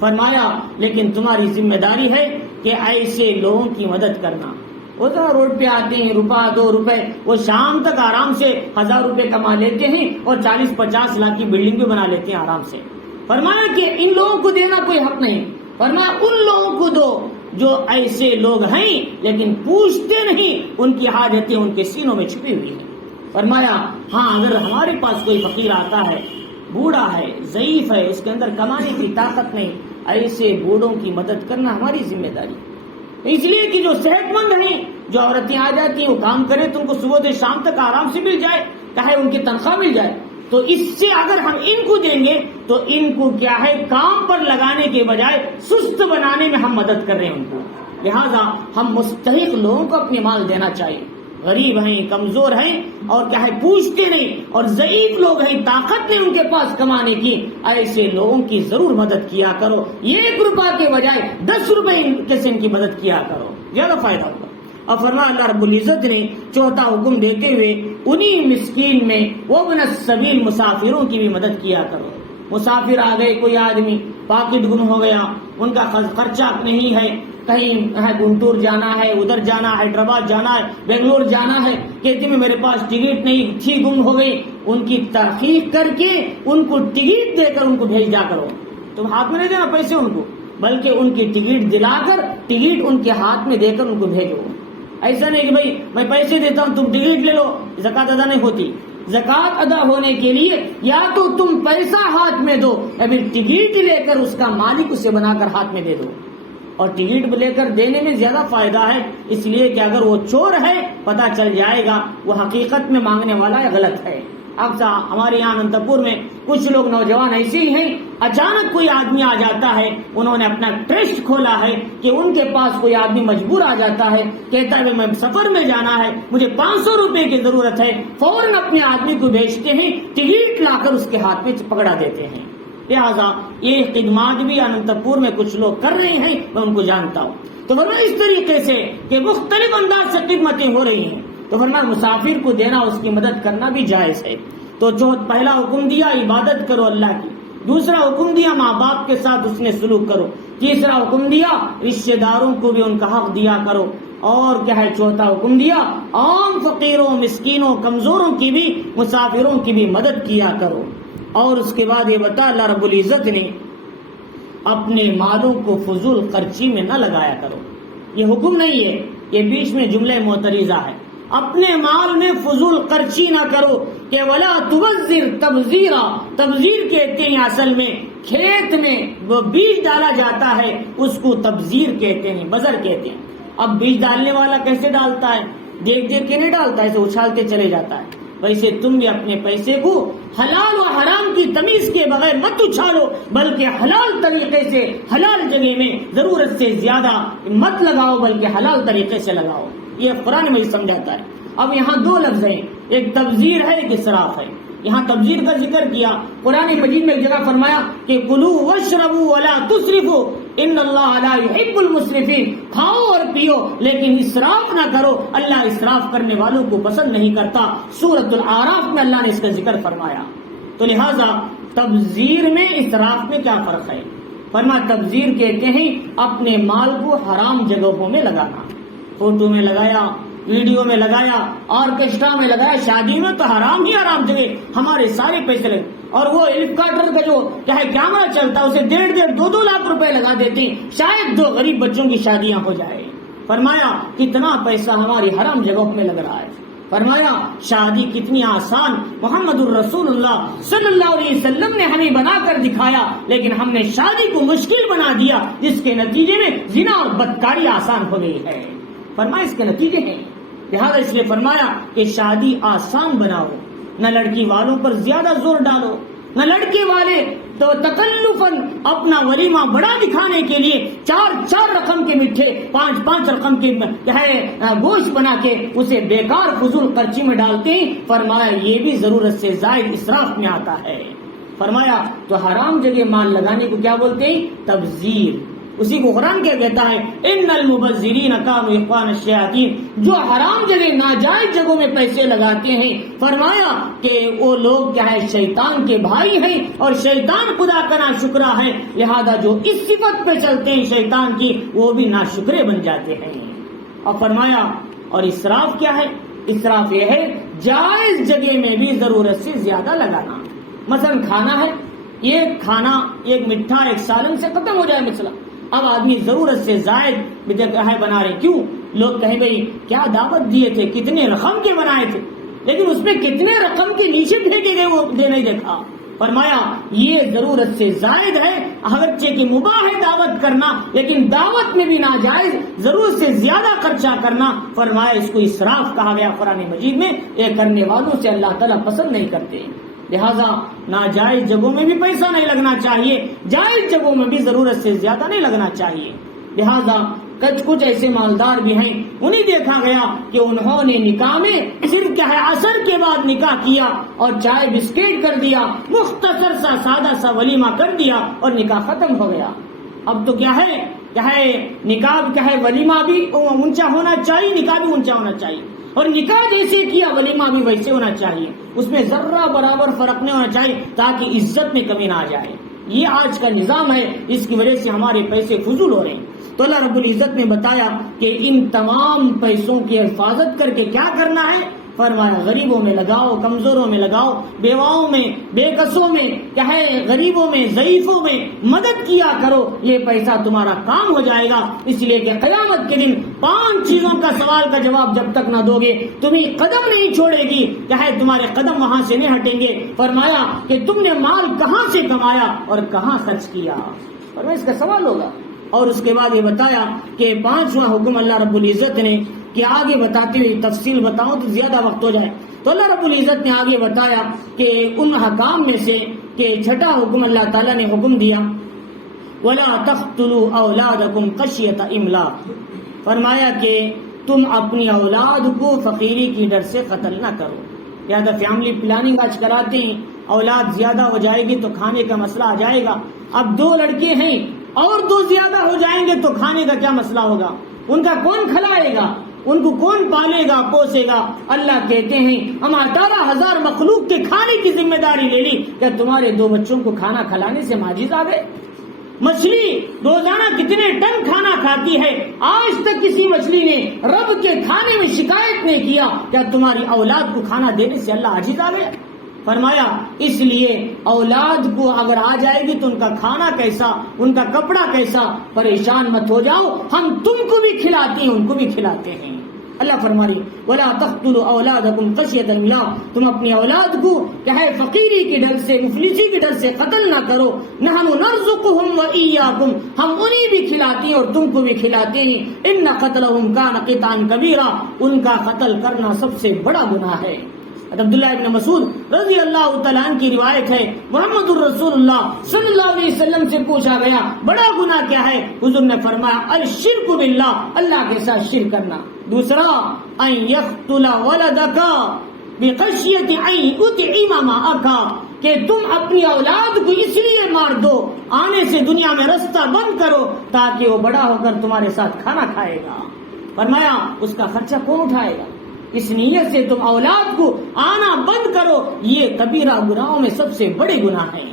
فرمایا لیکن تمہاری ذمہ داری ہے کہ ایسے لوگوں کی مدد کرنا۔ وہ تو روڈ پہ آتے ہیں، روپیہ 2 روپے، وہ شام تک آرام سے 1000 روپے کما لیتے ہیں اور 40-50 لاکھ کی بلڈنگ بھی بنا لیتے ہیں آرام سے۔ فرمایا کہ ان لوگوں کو دینا کوئی حق نہیں، فرمایا ان لوگوں کو دو جو ایسے لوگ ہیں لیکن پوچھتے نہیں، ان کی حاجتیں ان کے سینوں میں چھپی ہوئی ہیں۔ فرمایا ہاں اگر ہمارے پاس کوئی فقیر آتا ہے، بوڑھا ہے، ضعیف ہے، اس کے اندر کمانے کی طاقت نہیں، ایسے بوڑھوں کی مدد کرنا ہماری ذمہ داری ہے۔ اس لیے کہ جو صحت مند ہیں، جو عورتیں آ جاتی ہیں وہ کام کرے تو ان کو صبح سے شام تک آرام سے مل جائے، چاہے ان کی تنخواہ مل جائے، تو اس سے اگر ہم ان کو دیں گے تو ان کو کیا ہے کام پر لگانے کے بجائے سست بنانے میں ہم مدد کر رہے ہیں ان کو۔ لہذا ہم مستحق لوگوں کو اپنے مال دینا چاہیے، غریب ہیں، کمزور ہیں اور کیا ہے پوچھتے نہیں اور ضعیف لوگ ہیں، طاقت نہیں ان کے پاس کمانے کی، ایسے لوگوں کی ضرور مدد کیا کرو۔ 1 روپے کے بجائے 10 روپے سے ان کی مدد کیا کرو، زیادہ فائدہ ہوگا۔ اور فرمایا اللہ رب العزت نے چوتھا حکم دیتے ہوئے انہی مسکین میں وابن السبیل مسافروں کی بھی مدد کیا کرو۔ مسافر آ گئے، کوئی آدمی پاکٹ گم ہو گیا، ان کا خرچہ نہیں ہے، کہیں گنٹور جانا ہے، ادھر جانا ہے، حیدرآباد جانا ہے، بنگلور جانا ہے، کہتے ہیں میرے پاس ٹکٹ نہیں تھی، گم ہو گئی، ان کی تحقیق کر کے ان کو ٹکٹ دے کر ان کو بھیج دیا کرو۔ تم ہاتھ میں نہیں دینا پیسے ان کو، بلکہ ان کی ٹکٹ دلا کر ٹکٹ ان کے ہاتھ میں دے کر ان کو بھیجو۔ ایسا نہیں کہ بھائی میں پیسے دیتا ہوں تم ٹکٹ لے لو، زکوٰۃ ادا نہیں ہوتی۔ زکوٰۃ ادا ہونے کے لیے یا تو تم پیسہ ہاتھ میں دو یا پھر ٹکٹ لے کر اس کا مالک اسے بنا کر ہاتھ میں دے دو۔ اور ٹکٹ لے کر دینے میں زیادہ فائدہ ہے، اس لیے کہ اگر وہ چور ہے پتہ چل جائے گا وہ حقیقت میں مانگنے والا ہے، غلط ہے۔ اب ہمارے یہاں انتپور میں کچھ لوگ نوجوان ایسے ہی ہیں، اچانک کوئی آدمی آ جاتا ہے، انہوں نے اپنا ٹرسٹ کھولا ہے کہ ان کے پاس کوئی آدمی مجبور آ جاتا ہے، کہتا ہے میں سفر میں جانا ہے، مجھے 500 روپے کی ضرورت ہے، فوراً اپنے آدمی کو بھیجتے ہیں، ٹکٹ لا کر اس کے ہاتھ میں پکڑا دیتے ہیں۔ لہٰذا یہ خدمات بھی انتپور میں کچھ لوگ کر رہے ہیں، میں ان کو جانتا ہوں۔ تو فرمایا اس طریقے سے کہ مختلف انداز سے خدمتیں ہو رہی ہیں، تو فرمایا مسافر کو دینا، اس کی مدد کرنا بھی جائز ہے۔ تو جو پہلا حکم دیا عبادت کرو اللہ کی، دوسرا حکم دیا ماں باپ کے ساتھ اس نے سلوک کرو، تیسرا حکم دیا رشتہ داروں کو بھی ان کا حق دیا کرو، اور کیا ہے چوتھا حکم دیا عام فقیروں، مسکینوں، کمزوروں کی بھی، مسافروں کی بھی مدد کیا کرو۔ اور اس کے بعد یہ بتا اللہ رب العزت نے اپنے مالوں کو فضول خرچی میں نہ لگایا کرو۔ یہ حکم نہیں ہے، یہ بیچ میں جملہ معترضہ ہے۔ اپنے مال میں فضول خرچی نہ کرو کہ ولا تبذر تبذیرا، تبذیر کہتے ہیں اصل میں کھیت میں وہ بیج ڈالا جاتا ہے اس کو تبذیر کہتے ہیں، بذر کہتے ہیں۔ اب بیج ڈالنے والا کیسے ڈالتا ہے؟ دیکھ دیکھ کے نہیں ڈالتا، ایسے اچھالتے چلے جاتا ہے، ویسے تم بھی اپنے پیسے کو حلال و حرام کی تمیز کے بغیر مت اچھالو، بلکہ حلال طریقے سے حلال جگہ میں ضرورت سے زیادہ مت لگاؤ، بلکہ حلال طریقے سے لگاؤ۔ یہ قرآن میں سمجھاتا ہے۔ اب یہاں دو لفظ ہیں، ایک تبذیر ہے، ایک اسراف ہے۔ یہاں تبذیر کا ذکر کیا، قرآن مجید میں ایک جگہ فرمایا کہ کلوا واشربوا ولا تسرفوا ان اللہ لا يحب المسرفین، کھاؤ اور پیو لیکن اسراف نہ کرو، اللہ اسراف کرنے والوں کو پسند نہیں کرتا۔ سورۃ الاعراف میں اللہ نے اس کا ذکر فرمایا۔ تو لہذا تبذیر میں اسراف میں کیا فرق ہے؟ فرمایا تبذیر کہتے ہیں اپنے مال کو حرام جگہوں میں لگانا، فوٹو میں لگایا، ویڈیو میں لگایا، آرکیسٹرا میں لگایا، شادی میں تو حرام ہی حرام جگہ ہمارے سارے پیسے لگے۔ اور وہ ہیلیکاپٹر کا جو چاہے کیمرہ چلتا ہے اسے 1.5-2 لاکھ روپے لگا دیتے ہیں، شاید 2 غریب بچوں کی شادیاں ہو جائے۔ فرمایا کتنا پیسہ ہماری حرام جگہوں میں لگ رہا ہے۔ فرمایا شادی کتنی آسان محمد الرسول اللہ صلی اللہ علیہ وسلم نے ہمیں بنا کر دکھایا، لیکن ہم نے شادی کو مشکل بنا دیا، جس کے نتیجے میں زنا اور بدکاری آسان ہو گئی ہے۔ فرمایا اس کے نتیجے ہیں، لہذا اس لیے فرمایا کہ شادی آسان بناؤ، نہ لڑکی والوں پر زیادہ زور ڈالو، نہ لڑکے والے تو تکلفاً اپنا ولیمہ بڑا دکھانے کے لیے 4 رقم کے میٹھے 5 رقم کے گوشت بنا کے اسے بیکار فضول خرچی میں ڈالتے ہیں۔ فرمایا یہ بھی ضرورت سے زائد اسراف میں آتا ہے۔ فرمایا تو حرام جگہ مال لگانے کو کیا بولتے ہیں؟ تبذیر۔ اسی کو قرآن کیا کہتا ہے ان المبذرین کانوا اخوان الشیاطین، جو حرام جگہ ناجائز جگہوں میں پیسے لگاتے ہیں، فرمایا کہ وہ لوگ کیا ہے شیطان کے بھائی ہیں، اور شیطان خدا کا ناشکرا ہے، لہذا جو اس صفت پہ چلتے ہیں شیطان کی وہ بھی ناشکرے بن جاتے ہیں۔ اور فرمایا اور اسراف کیا ہے؟ اسراف یہ ہے جائز جگہ میں بھی ضرورت سے زیادہ لگانا۔ مثلا کھانا ہے، یہ کھانا ایک مٹھا ایک سالن سے ختم ہو جائے مسئلہ، اب آدمی ضرورت سے زائد بنا رہے، کیوں؟ لوگ کہیں بھئی کیا دعوت دیے تھے، کتنے رقم کے بنائے تھے، لیکن اس میں کتنے رقم کے نیچے پھینکے گئے وہ نہیں دیکھا۔ فرمایا یہ ضرورت سے زائد ہے، اگرچہ کہ مباح ہے دعوت کرنا، لیکن دعوت میں بھی ناجائز ضرورت سے زیادہ خرچہ کرنا، فرمایا اس کو اسراف کہا گیا قرآن مجید میں۔ یہ کرنے والوں سے اللہ تعالیٰ پسند نہیں کرتے، لہذا ناجائز جگہوں میں بھی پیسہ نہیں لگنا چاہیے، جائز جگہوں میں بھی ضرورت سے زیادہ نہیں لگنا چاہیے۔ لہذا کچھ ایسے مالدار بھی ہیں، انہیں دیکھا گیا کہ انہوں نے نکاح میں صرف کیا ہے عصر کے بعد نکاح کیا اور چائے بسکٹ کر دیا، مختصر سا سادہ سا ولیمہ کر دیا اور نکاح ختم ہو گیا۔ اب تو کیا ہے نکاح کیا ہے ولیمہ بھی اونچا ہونا چاہیے، نکاح بھی اونچا ہونا چاہیے، اور نکاح جیسے کیا ولیمہ بھی ویسے ہونا چاہیے، اس میں ذرہ برابر فرق نہیں ہونا چاہیے تاکہ عزت میں کمی نہ آ جائے۔ یہ آج کا نظام ہے، اس کی وجہ سے ہمارے پیسے فضول ہو رہے ہیں۔ تو اللہ رب العزت نے بتایا کہ ان تمام پیسوں کی حفاظت کر کے کیا کرنا ہے؟ فرمایا غریبوں میں لگاؤ، کمزوروں میں لگاؤ، بیواؤں میں، بے کسوں میں، کیا ہے غریبوں میں، ضعیفوں میں مدد کیا کرو، یہ پیسہ تمہارا کام ہو جائے گا۔ اس لیے کہ قیامت کے دن 5 چیزوں کا سوال کا جواب جب تک نہ دو گے تمہیں قدم نہیں چھوڑے گی، کیا ہے تمہارے قدم وہاں سے نہیں ہٹیں گے۔ فرمایا کہ تم نے مال کہاں سے کمایا اور کہاں خرچ کیا، فرمایا اس کا سوال ہوگا۔ اور اس کے بعد یہ بتایا کہ 5واں حکم اللہ رب العزت نے، کہ آگے بتاتے ہوئے تفصیل بتاؤں تو زیادہ وقت ہو جائے، تو اللہ رب العزت نے آگے بتایا کہ ان حکام میں سے کہ 6واں حکم اللہ تعالیٰ نے حکم دیا وَلَا تَقْتُلُوا أَوْلَادَكُمْ خَشْيَةَ إِمْلَاقٍ، فرمایا کہ تم اپنی اولاد کو فقیری کی ڈر سے قتل نہ کرو۔ یا فیملی پلاننگ آج کراتے ہیں، اولاد زیادہ ہو جائے گی تو کھانے کا مسئلہ آ جائے گا، اب 2 لڑکے ہیں اور 2 زیادہ ہو جائیں گے تو کھانے کا کیا مسئلہ ہوگا، ان کا کون کھلائے گا، ان کو کون پالے گا پوسے گا۔ اللہ کہتے ہیں ہم 18,000 مخلوق کے کھانے کی ذمہ داری لے لی، کیا تمہارے 2 بچوں کو کھانا کھلانے سے معجز آ گئے؟ مچھلی روزانہ کتنے ٹن کھانا کھاتی ہے، آج تک کسی مچھلی نے رب کے کھانے میں شکایت نہیں کیا، کیا تمہاری اولاد کو کھانا دینے سے اللہ عاجز آ گیا؟ فرمایا اس لیے اولاد کو اگر آ جائے گی تو ان کا کھانا کیسا، ان کا کپڑا کیسا، پریشان مت ہو جاؤ، ہم تم کو بھی کھلاتے ہیں ان کو بھی کھلاتے ہیں۔ اللہ فرمائی وَلَا تَقْتُلُوا أَوْلَادَكُمْ خَشْيَةَ إِمْلَاقٍ، تم اپنی اولاد کو کیا ہے فقیری کی ڈر سے، مفلسی کی ڈر سے قتل نہ کرو۔ نَحْنُ نَرْزُقُهُمْ وَإِيَّاكُمْ، ہم انہیں بھی کھلاتے ہیں اور تم کو بھی کھلاتے ہیں۔ إِنَّ قَتْلَهُمْ كَانَ قِطْعًا كَبِيرًا، ان کا قتل کرنا سب سے بڑا گناہ ہے۔ عبداللہ ابن مسعود رضی اللہ تعالیٰ عنہ کی روایت ہے، محمد الرسول اللہ صلی اللہ علیہ وسلم سے پوچھا گیا بڑا گناہ کیا ہے؟ حضور نے فرمایا الشرک باللہ، اللہ کے ساتھ شرک کرنا۔ دوسرا ان یقتل ولدک بخشیۃ ان یطعم معک، کہ تم اپنی اولاد کو اس لیے مار دو، آنے سے دنیا میں رستہ بند کرو تاکہ وہ بڑا ہو کر تمہارے ساتھ کھانا کھائے گا۔ فرمایا اس کا خرچہ کون اٹھائے گا؟ اس نیت سے تم اولاد کو آنا بند کرو، یہ کبیرہ گناہوں میں سب سے بڑے گناہ ہیں،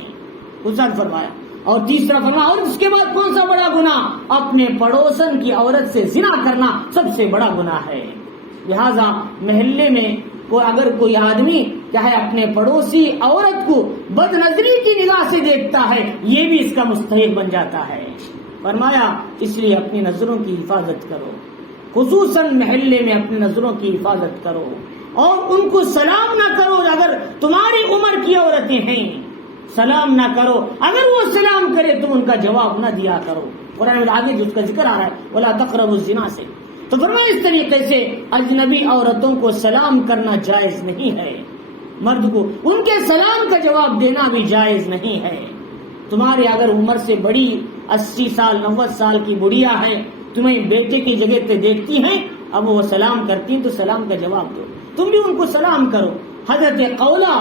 حضور فرمایا۔ اور تیسرا فرمایا اور اس کے بعد کون سا بڑا گناہ؟ اپنے پڑوسن کی عورت سے زنا کرنا سب سے بڑا گناہ ہے۔ لہذا محلے میں اگر کوئی آدمی چاہے اپنے پڑوسی عورت کو بد نظری کی نگاہ سے دیکھتا ہے، یہ بھی اس کا مستحق بن جاتا ہے۔ فرمایا اس لیے اپنی نظروں کی حفاظت کرو، خصوصاً محلے میں اپنی نظروں کی حفاظت کرو، اور ان کو سلام نہ کرو اگر تمہاری عمر کی عورتیں ہیں، سلام نہ کرو، اگر وہ سلام کرے تم ان کا جواب نہ دیا کرو۔ قرآن میں آگے جو اس کا ذکر آ رہا ہے وَلَا تَقْرَبُوا الزِّنَا سے، تو فرمایا اس طریقے سے اجنبی عورتوں کو سلام کرنا جائز نہیں ہے، مرد کو ان کے سلام کا جواب دینا بھی جائز نہیں ہے۔ تمہارے اگر عمر سے بڑی 80 سال 90 سال کی بڑھیا ہے، تمہیں بیٹے کی جگہ پہ دیکھتی ہیں، اب وہ سلام کرتی ہیں تو سلام کا جواب دو، تم بھی ان کو سلام کرو۔ حضرت قولہ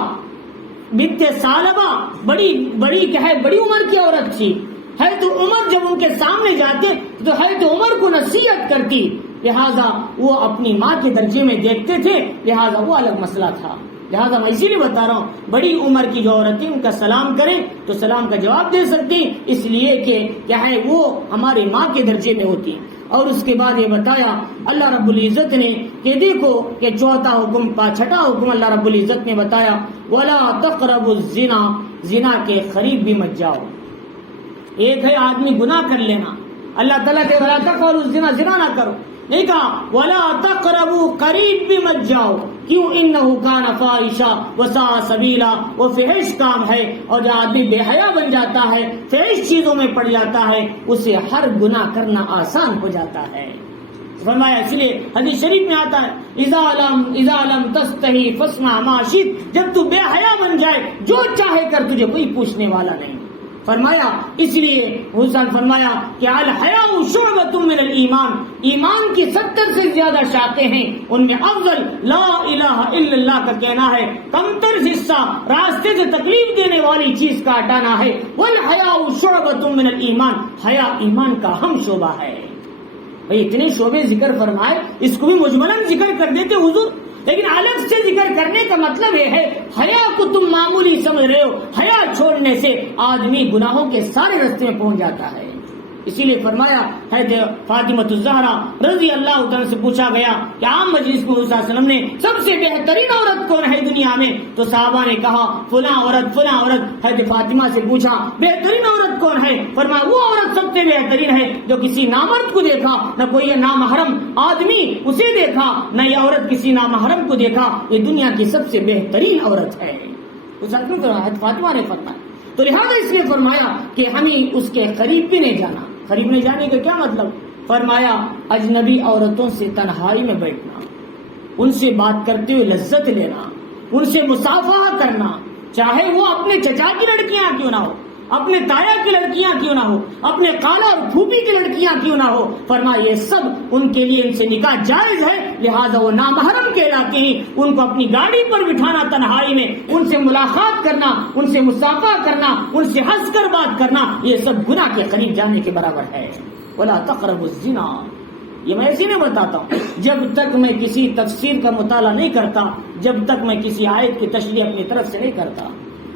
بنت ثعلبہ بڑی کیا ہے، بڑی عمر کی عورت تھی، ہے تو عمر جب ان کے سامنے جاتے تو ہے تو عمر کو نصیحت کرتی، لہذا وہ اپنی ماں کے درجے میں دیکھتے تھے، لہذا وہ الگ مسئلہ تھا۔ لہذا میں اسی لیے بتا رہا ہوں بڑی عمر کی جو عورتیں ان کا سلام کریں تو سلام کا جواب دے سکتی، اس لیے کہ کیا ہے وہ ہماری ماں کے درجے میں ہوتی ہیں۔ اور اس کے بعد یہ بتایا اللہ رب العزت نے کہ دیکھو کہ چھٹا حکم اللہ رب العزت نے بتایا وَلَا تَقْرَبُوا الزِّنَا، زنا کے قریب بھی مت جاؤ۔ ایک ہے آدمی گناہ کر لینا، اللہ تعالیٰ کہ وَلَا تَقْرَبُوا الزِّنَا، زنا نہ کرو، نہیں کہا وَلَا تَقْرَبُوا، قریب بھی مت جاؤ، کیوں؟ انہو کان فاحشا وساء سبیلا، وہ فحش کام ہے، اور جو آدمی بے حیا بن جاتا ہے، فحش چیزوں میں پڑ جاتا ہے، اسے ہر گناہ کرنا آسان ہو جاتا ہے۔ فرمایا اس لیے حدیث شریف میں آتا ہے اذا لم تستحی فاصنع ما شئت، جب تو بے حیا بن جائے جو چاہے کر، تجھے کوئی پوچھنے والا نہیں۔ فرمایا اس لیے حسین فرمایا کہ الحیاء شعبۃ من الایمان، ایمان کی 70 سے زیادہ شاخیں ہیں، ان میں افضل لا الہ الا اللہ کا کہنا ہے، کمتر حصہ راستے سے تکلیف دینے والی چیز کا ہٹانا ہے۔ والحیاء شعبۃ من الایمان، حیا ایمان کا اہم شعبہ ہے۔ بھئی اتنے شعبے ذکر فرمائے، اس کو بھی مجملاً ذکر کر دیتے حضور، لیکن الگ سے ذکر کرنے کا مطلب یہ ہے حیا کو تم معمولی سمجھ رہے ہو، حیا چھوڑنے سے آدمی گناہوں کے سارے رستے میں پہنچ جاتا ہے۔ اسی لیے فرمایا ہے فاطمہ الزہرا رضی اللہ تعالیٰ سے پوچھا گیا کہ عام مجلس میں صلی اللہ علیہ وسلم نے سب سے بہترین عورت کون ہے دنیا میں؟ تو صحابہ نے کہا فلاں عورت فلاں عورت۔ ہے فاطمہ سے پوچھا بہترین عورت کون ہے؟ فرمایا وہ عورت سب سے بہترین ہے جو کسی نامرد کو دیکھا، نہ کوئی نامحرم آدمی اسے دیکھا، نہ یہ عورت کسی نامحرم کو دیکھا، یہ دنیا کی سب سے بہترین عورت ہے۔ فاطمہ نے فرمایا، تو لہٰذا اس نے فرمایا کہ ہمیں اس کے قریب بھی نہیں جانا۔ قریب نہیں جانے کا کیا مطلب؟ فرمایا اجنبی عورتوں سے تنہائی میں بیٹھنا، ان سے بات کرتے ہوئے لذت لینا، ان سے مصافحہ کرنا، چاہے وہ اپنے چچا کی لڑکیاں کیوں نہ ہو، اپنے تایا کی لڑکیاں کیوں نہ ہو، اپنے خالہ اور پھوپھی کی لڑکیاں کیوں نہ ہو، فرمایا یہ سب ان کے لیے ان سے نکاح جائز ہے، لہذا وہ نامحرم کہلاتے ہیں۔ ان کو اپنی گاڑی پر بٹھانا تنہائی میں، ان سے ملاقات کرنا، ان سے مصافحہ کرنا، ان سے ہنس کر بات کرنا، یہ سب گناہ کے قریب جانے کے برابر ہے۔ وَلَا تَقْرَبُوا الزِّنَا، یہ میں ایسے نہیں بتاتا ہوں، جب تک میں کسی تفسیر کا مطالعہ نہیں کرتا، جب تک میں کسی آیت کی تشریح اپنی طرف سے نہیں کرتا،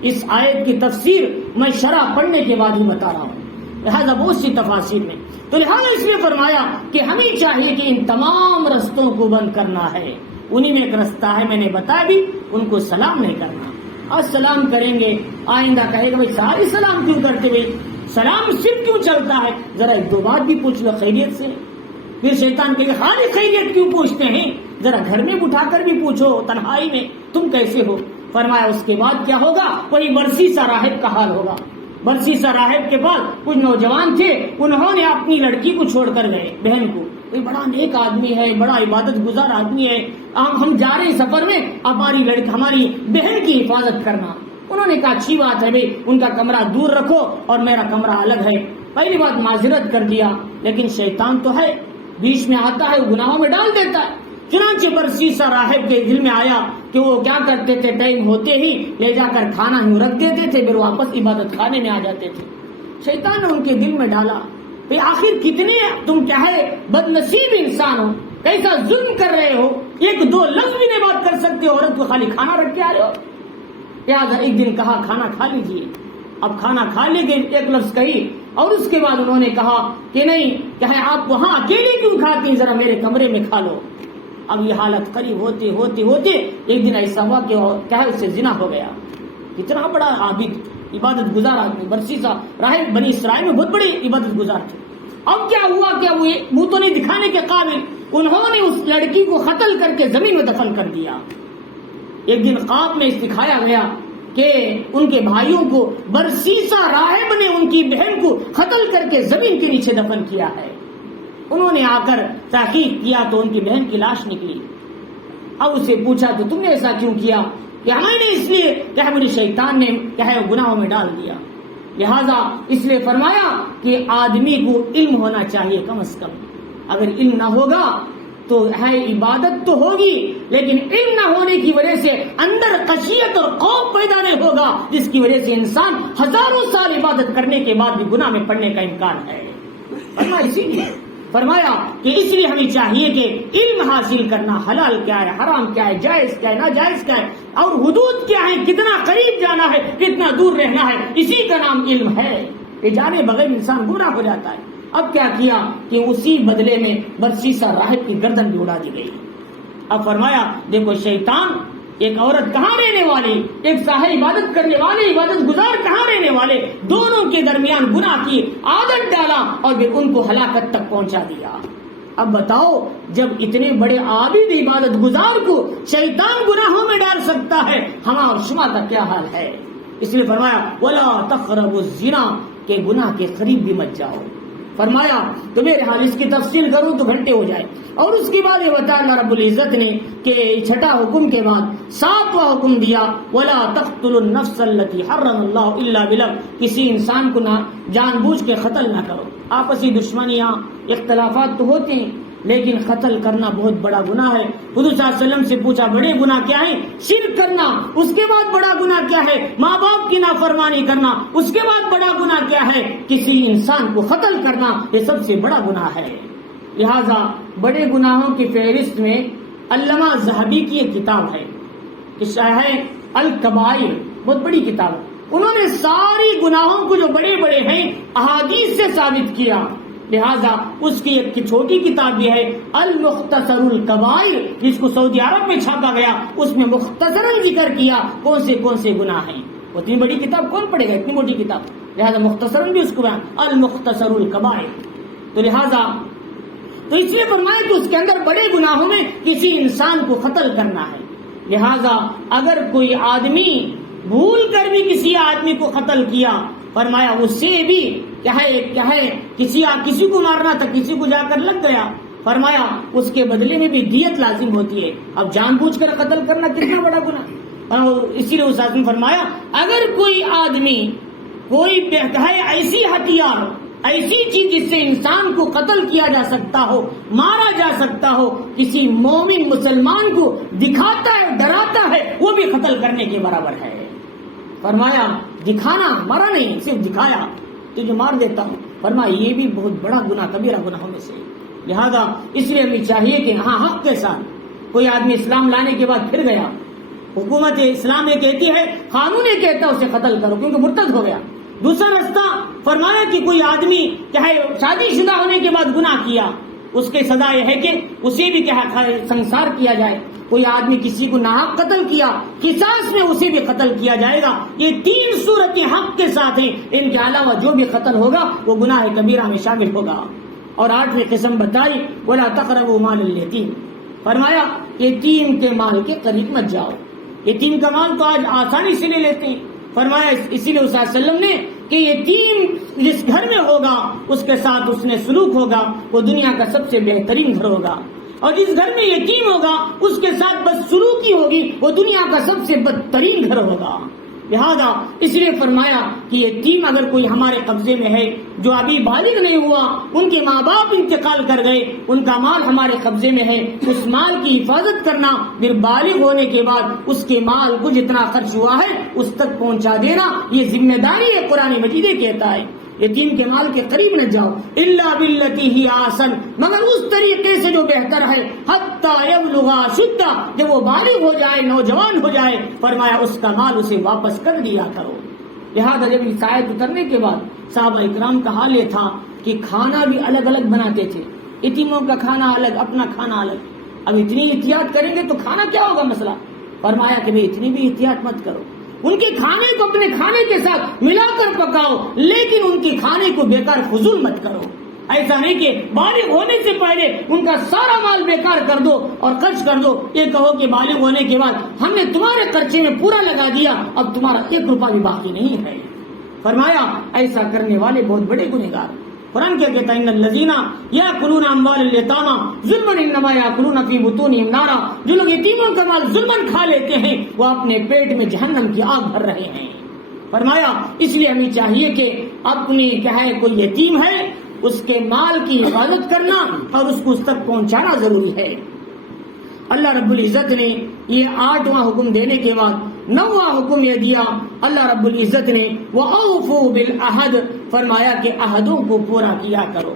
اس آیت کی تفسیر میں شرح پڑھنے کے بعد ہی بتا رہا ہوں، لہذا بہت سی تفاسیر میں، تو لہذا اس نے فرمایا کہ ہمیں چاہیے کہ ان تمام رستوں کو بند کرنا ہے۔ انہی میں ایک رستہ ہے، میں نے بتایا بھی، ان کو سلام نہیں کرنا۔ آج سلام کریں گے، آئندہ کہے گا بھائی سارے سلام کیوں کرتے ہوئے، سلام صرف کیوں چلتا ہے؟ ذرا ایک دو بات بھی پوچھ لو خیریت سے۔ پھر شیطان کہے گا خالی خیریت کیوں پوچھتے ہیں، ذرا گھر میں بٹھا کر بھی پوچھو تنہائی میں تم کیسے ہو۔ فرمایا اس کے بعد کیا ہوگا؟ وہی برسیسا راہب کا حال ہوگا۔ برسیسا راہب کے پاس کچھ نوجوان تھے، انہوں نے اپنی لڑکی کو چھوڑ کر گئے، بہن کو، کوئی بڑا نیک آدمی ہے، بڑا عبادت گزار آدمی ہے، ہم جا رہے ہیں سفر میں، ہماری بہن کی حفاظت کرنا۔ انہوں نے کہا اچھی بات ہے بھائی، ان کا کمرہ دور رکھو اور میرا کمرہ الگ ہے۔ پہلی بات معذرت کر دیا، لیکن شیطان تو ہے، بیچ میں آتا ہے، گناہوں میں ڈال دیتا ہے۔ چنانچہ برسیسا راہب کے دل میں آیا کہ وہ کیا کرتے تھے، ٹائم ہوتے ہی لے جا کر کھانا ہی رکھ دیتے تھے، پھر واپس عبادت خانے میں آ جاتے تھے۔ شیطان نے ان کے دل میں ڈالا کہ آخر کتنے تم کیا ہے بد نصیب انسان ہو، کیسا ظلم کر رہے ہو، ایک دو لفظ بھی نہیں بات کر سکتے، عورت کو خالی کھانا رکھ کے آ رہے ہو۔ لہٰذا ایک دن کہا کھانا کھا لیجیے۔ اب کھانا کھا لے گئے، ایک لفظ کہی، اور اس کے بعد انہوں نے کہا کہ نہیں، کیا ہے آپ وہاں اکیلے کیوں کھاتی ہیں، ذرا میرے کمرے میں کھا لو۔ اب یہ حالت قریب ہوتے ہوتے ہوتے ایک دن ایسا ہوا کہ کیا ہے اس سے زنا ہو گیا۔ اتنا بڑا عابد عبادت گزار آدمی، برسیسا راہب بنی اسرائیل میں بہت بڑے عبادت گزار تھے۔ اب کیا ہوا، کیا وہ منہ تو نہیں دکھانے کے قابل، انہوں نے اس لڑکی کو قتل کر کے زمین میں دفن کر دیا۔ ایک دن خواب میں دکھایا گیا کہ ان کے بھائیوں کو برسیسا راہب نے ان کی بہن کو قتل کر کے زمین کے نیچے دفن کیا ہے۔ انہوں نے آ کر تحقیق کیا تو ان کی بہن کی لاش نکلی۔ اب اسے پوچھا تو تم نے ایسا کیوں کیا؟ کہ ہمیں نے اس لیے کہ مجھے شیطان نے کیا ہے گناہوں میں ڈال دیا۔ لہذا اس لیے فرمایا کہ آدمی کو علم ہونا چاہیے کم از کم۔ اگر علم نہ ہوگا تو ہے عبادت تو ہوگی، لیکن علم نہ ہونے کی وجہ سے اندر خشیت اور خوف پیدا نہیں ہوگا، جس کی وجہ سے انسان ہزاروں سال عبادت کرنے کے بعد بھی گناہ میں پڑنے کا امکان ہے۔ اسی لیے فرمایا کہ اس لیے ہمیں چاہیے کہ علم حاصل کرنا، حلال کیا ہے، حرام کیا ہے، جائز کیا ہے، ناجائز کیا ہے، اور حدود کیا ہے، کتنا قریب جانا ہے، کتنا دور رہنا ہے، اسی کا نام علم ہے۔ یہ جانے بغیر انسان گمراہ ہو جاتا ہے۔ اب کیا کیا کہ اسی بدلے میں برسیسا راہب کی گردن بھی اڑا دی گئی۔ اب فرمایا دیکھو شیطان، ایک عورت کہاں رہنے والی، ایک صاحب عبادت کرنے والے عبادت گزار کہاں رہنے والے، دونوں کے درمیان گناہ کی عادت ڈالا اور پھر ان کو ہلاکت تک پہنچا دیا۔ اب بتاؤ، جب اتنے بڑے عابد عبادت گزار کو شیطان گناہوں میں ڈال سکتا ہے، ہمارا اور شما کا کیا حال ہے؟ اس لیے فرمایا وَلَا تَقْرَبُوا الزِّنَا، کہ گناہ کے قریب بھی مت جاؤ۔ فرمایا تو میرے حال اس کی تفصیل کروں تو گھنٹے ہو جائے۔ اور اس کے بعد یہ بتایا اللہ رب العزت نے کہ چھٹا حکم کے بعد ساتواں حکم دیا وَلَا تَقْتُلُوا النَّفْسَ الَّتِي حَرَّمَ اللَّهُ إِلَّا بِالْحَقِّ، کسی انسان کو نہ جان بوجھ کے قتل نہ کرو۔ آپسی دشمنیاں اختلافات تو ہوتے ہیں، لیکن قتل کرنا بہت بڑا گناہ ہے۔ حضور صلی اللہ علیہ وسلم سے پوچھا بڑے گناہ کیا ہے؟ شرک کرنا۔ اس کے بعد بڑا گناہ کیا ہے؟ ماں باپ کی نافرمانی کرنا۔ اس کے بعد بڑا گناہ کیا ہے؟ کسی انسان کو قتل کرنا۔ یہ سب سے بڑا گناہ ہے۔ لہذا بڑے گناہوں کی فہرست میں علامہ ذہبی کی ایک کتاب ہے، ہے الکبائر، بہت بڑی کتاب ہے۔ انہوں نے ساری گناہوں کو جو بڑے بڑے ہیں احادیث سے ثابت کیا۔ لہذا اس کی ایک چھوٹی کتاب بھی ہے المختصر الکبائر، جس کو سعودی عرب میں چھاپا گیا، اس میں مختصراً ذکر کیا کون سے گناہ ہیں۔ اتنی بڑی کتاب کون پڑھے گا، اتنی موٹی کتاب، لہذا مختصراً بھی اس کو بیان المختصر الکبائر۔ تو لہذا تو اس لیے فرمایا کہ اس کے اندر بڑے گناہوں میں کسی انسان کو قتل کرنا ہے۔ لہذا اگر کوئی آدمی بھول کر بھی کسی آدمی کو قتل کیا، فرمایا اسے بھی کیا ہے کسی کو مارنا تھا، کسی کو جا کر لگ گیا، فرمایا اس کے بدلے میں بھی دیت لازم ہوتی ہے۔ اب جان بوجھ کر قتل کرنا کتنا بڑا گناہ۔ اور اسی لیے اس آدمی فرمایا اگر کوئی آدمی کوئی ایسی ہتھیار، ایسی چیز جس سے انسان کو قتل کیا جا سکتا ہو، مارا جا سکتا ہو، کسی مومن مسلمان کو دکھاتا ہے، ڈراتا ہے، وہ بھی قتل کرنے کے برابر ہے۔ فرمایا دکھانا، مارا نہیں، صرف دکھایا، تجھے مار دیتا ہوں، فرمایا یہ بھی بہت بڑا گناہ، کبیرہ گناہوں میں سے۔ لہذا اس لیے ہمیں چاہیے کہ ہاں حق کے ساتھ کوئی آدمی اسلام لانے کے بعد پھر گیا، حکومت اسلام یہ کہتی ہے، قانون یہ کہتا ہے اسے قتل کرو کیونکہ مرتد ہو گیا۔ دوسرا رستہ فرمایا کہ کوئی آدمی چاہے شادی شدہ ہونے کے بعد گناہ کیا، اس کے سزا یہ ہے کہ اسے بھی کیا سنسار کیا جائے۔ کوئی آدمی کسی کو ناحق قتل کیا، قصاص میں اسے بھی قتل کیا جائے گا۔ یہ تین صورتیں حق کے ساتھ ہیں، ان کے علاوہ جو بھی قتل ہوگا وہ گناہ کبیرہ میں شامل ہوگا۔ اور آٹھویں قسم بتائی ولا تقربوا مال الیتیم، فرمایا یتیم کے مال کے قریب مت جاؤ۔ یتیم کا مال تو آج آسانی سے لے لیتے ہیں، فرمایا اسی لیے صلی اللہ علیہ وسلم نے کہ یتیم جس گھر میں ہوگا اس کے ساتھ اس نے سلوک ہوگا وہ دنیا کا سب سے بہترین گھر ہوگا، اور جس گھر میں یتیم ہوگا اس کے ساتھ بدسلوکی ہوگی وہ دنیا کا سب سے بدترین گھر ہوگا۔ لہذا اس لیے فرمایا کہ یتیم اگر کوئی ہمارے قبضے میں ہے جو ابھی بالغ نہیں ہوا، ان کے ماں باپ انتقال کر گئے، ان کا مال ہمارے قبضے میں ہے، اس مال کی حفاظت کرنا، پھر بالغ ہونے کے بعد اس کے مال کو جتنا خرچ ہوا ہے اس تک پہنچا دینا، یہ ذمہ داری ہے۔ قرآن مجید کہتا ہے یتیم کے مال کے قریب نہ جاؤ، الا باللتی ہی احسن، مگر اس طریقے سے جو بہتر ہے، حتی یبلغ اشدہ، جب وہ بالغ ہو جائے، نوجوان ہو جائے، فرمایا اس کا مال اسے واپس کر دیا کرو۔ لہذا جب اس آیت اترنے کے بعد صحابہ اکرام کا حال یہ تھا کہ کھانا بھی الگ الگ بناتے تھے، یتیموں کا کھانا الگ، اپنا کھانا الگ۔ اب اتنی احتیاط کریں گے تو کھانا کیا ہوگا مسئلہ؟ فرمایا کہ بھئی اتنی بھی احتیاط مت کرو، ان کے کھانے کو اپنے کھانے کے ساتھ ملا کر پکاؤ، لیکن ان کے کھانے کو بیکار فضول مت کرو۔ ایسا نہیں کہ بالغ ہونے سے پہلے ان کا سارا مال بیکار کر دو اور خرچ کر دو، یہ کہو کہ بالغ ہونے کے بعد ہم نے تمہارے خرچے میں پورا لگا دیا، اب تمہارا 1 روپیہ بھی باقی نہیں ہے۔ فرمایا ایسا کرنے والے بہت بڑے گنہگار۔ قرآن کیا کہتا ہے ان الذین یاکلون اموال الیتامی ظلما انما یاکلون فی بطونہم نارا، جو لوگ یتیموں کا مال ظلماً کھا لیتے ہیں وہ اپنے پیٹ میں جہنم کی آگ بھر رہے ہیں۔ فرمایا اس لیے ہمیں چاہیے کہ اپنی کہے کوئی یتیم ہے اس کے مال کی حفاظت کرنا اور اس کو اس تک پہنچانا ضروری ہے۔ اللہ رب العزت نے یہ 8واں حکم دینے کے بعد 9واں حکم یہ دیا، اللہ رب العزت نے وَأَوْفُوا بِالْعَهْدِ، فرمایا کہ عہدوں کو پورا کیا کرو،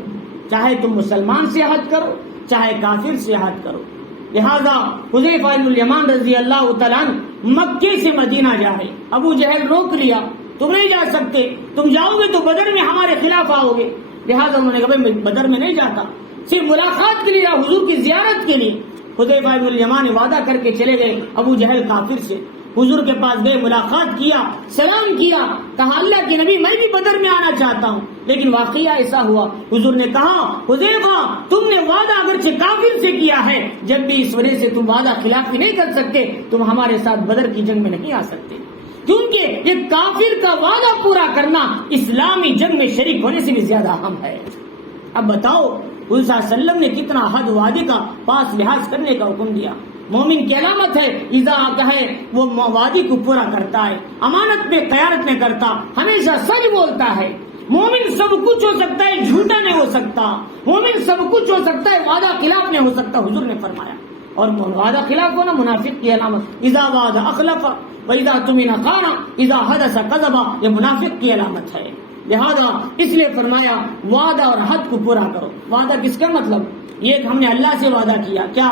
چاہے تم مسلمان سے عہد کرو چاہے کافر سے عہد کرو۔ لہذا حذیفہ بن الیمان رضی اللہ تعالیٰ عنہ مکے سے مدینہ جائے، ابو جہل روک لیا، تم نہیں جا سکتے، تم جاؤ گے تو بدر میں ہمارے خلاف آؤ گے۔ لہذا انہوں نے کہا میں بدر میں نہیں جاتا، صرف ملاقات کے لیے، حضور کی زیارت کے لیے۔ حذیفہ بن الیمان وعدہ کر کے چلے گئے ابو جہل کافر سے، حضور کے پاس گئے، ملاقات کیا، سلام کیا، کہا اللہ کے نبی میں بھی بدر میں آنا چاہتا ہوں، لیکن واقعہ ایسا ہوا حضور نے کہا حذیفہ تم نے وعدہ اگرچہ کافر سے کیا ہے، جب بھی اس وجہ سے تم وعدہ خلافی نہیں کر سکتے، تم ہمارے ساتھ بدر کی جنگ میں نہیں آ سکتے، کیونکہ یہ کافر کا وعدہ پورا کرنا اسلامی جنگ میں شریک ہونے سے بھی زیادہ اہم ہے۔ اب بتاؤ حضور صلی اللہ علیہ وسلم نے کتنا حد وعدے کا پاس لحاظ کرنے کا حکم دیا۔ مومن کی علامت ہے اذا کہے وہ وعدے کو پورا کرتا ہے، امانت میں خیانت نہیں کرتا، ہمیشہ سچ بولتا ہے۔ مومن سب کچھ ہو سکتا ہے، جھوٹا نہیں ہو سکتا، مومن سب کچھ ہو سکتا ہے، وعدہ خلاف نہیں ہو سکتا، حضور نے فرمایا۔ اور وعدہ خلاف ہونا منافق کی علامت، اذا وعد اخلف واذا اؤتمن خان اذا حدث كذب، یہ منافق کی علامت ہے۔ لہذا اس لیے فرمایا وعدہ اور حد کو پورا کرو۔ وعدہ کس کا مطلب؟ یہ کہ ہم نے اللہ سے وعدہ کیا، کیا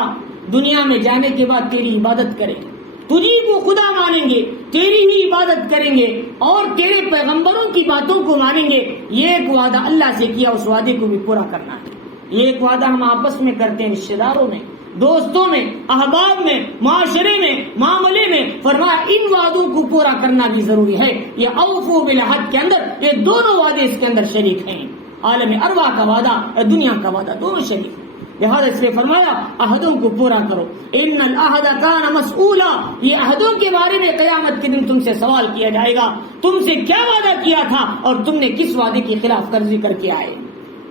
دنیا میں جانے کے بعد تیری عبادت کریں گے، تجھی کو خدا مانیں گے، تیری ہی عبادت کریں گے اور تیرے پیغمبروں کی باتوں کو مانیں گے۔ یہ ایک وعدہ اللہ سے کیا، اس وعدے کو بھی پورا کرنا ہے۔ یہ ایک وعدہ ہم آپس میں کرتے ہیں، رشتے داروں میں، دوستوں میں، احباب میں، معاشرے میں، معاملے میں، فرمایا ان وعدوں کو پورا کرنا بھی ضروری ہے۔ یہ اوفو بالعہد کے اندر یہ دونوں وعدے اس کے اندر شریک ہیں، عالم ارواح کا وعدہ اور دنیا کا وعدہ، دونوں شریک ہیں۔ لہذا اس لیے فرمایا عہدوں کو پورا کرو۔ ان العہد کان مسئولا، یہ عہدوں کے بارے میں قیامت کے دن تم سے سوال کیا جائے گا، تم سے کیا وعدہ کیا تھا اور تم نے کس وعدے کی خلاف ورزی کر کے آئے۔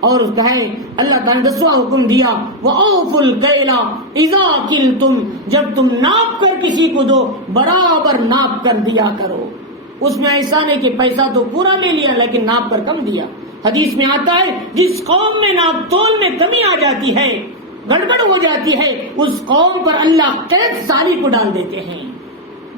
اور کہے اللہ تعالیٰ نے 10واں حکم دیا وَأَوْفُوا الْكَيْلَ إِذَا كِلْتُمْ، جب تم ناپ کر کسی کو دو برابر ناپ کر دیا کرو۔ اس میں ایسا نہیں کہ پیسہ تو پورا لے لیا لیکن ناپ کر کم دیا۔ حدیث میں آتا ہے جس قوم میں ناپ تول میں کمی آ جاتی ہے، گڑبڑ ہو جاتی ہے، اس قوم پر اللہ قید ساری کو ڈال دیتے ہیں،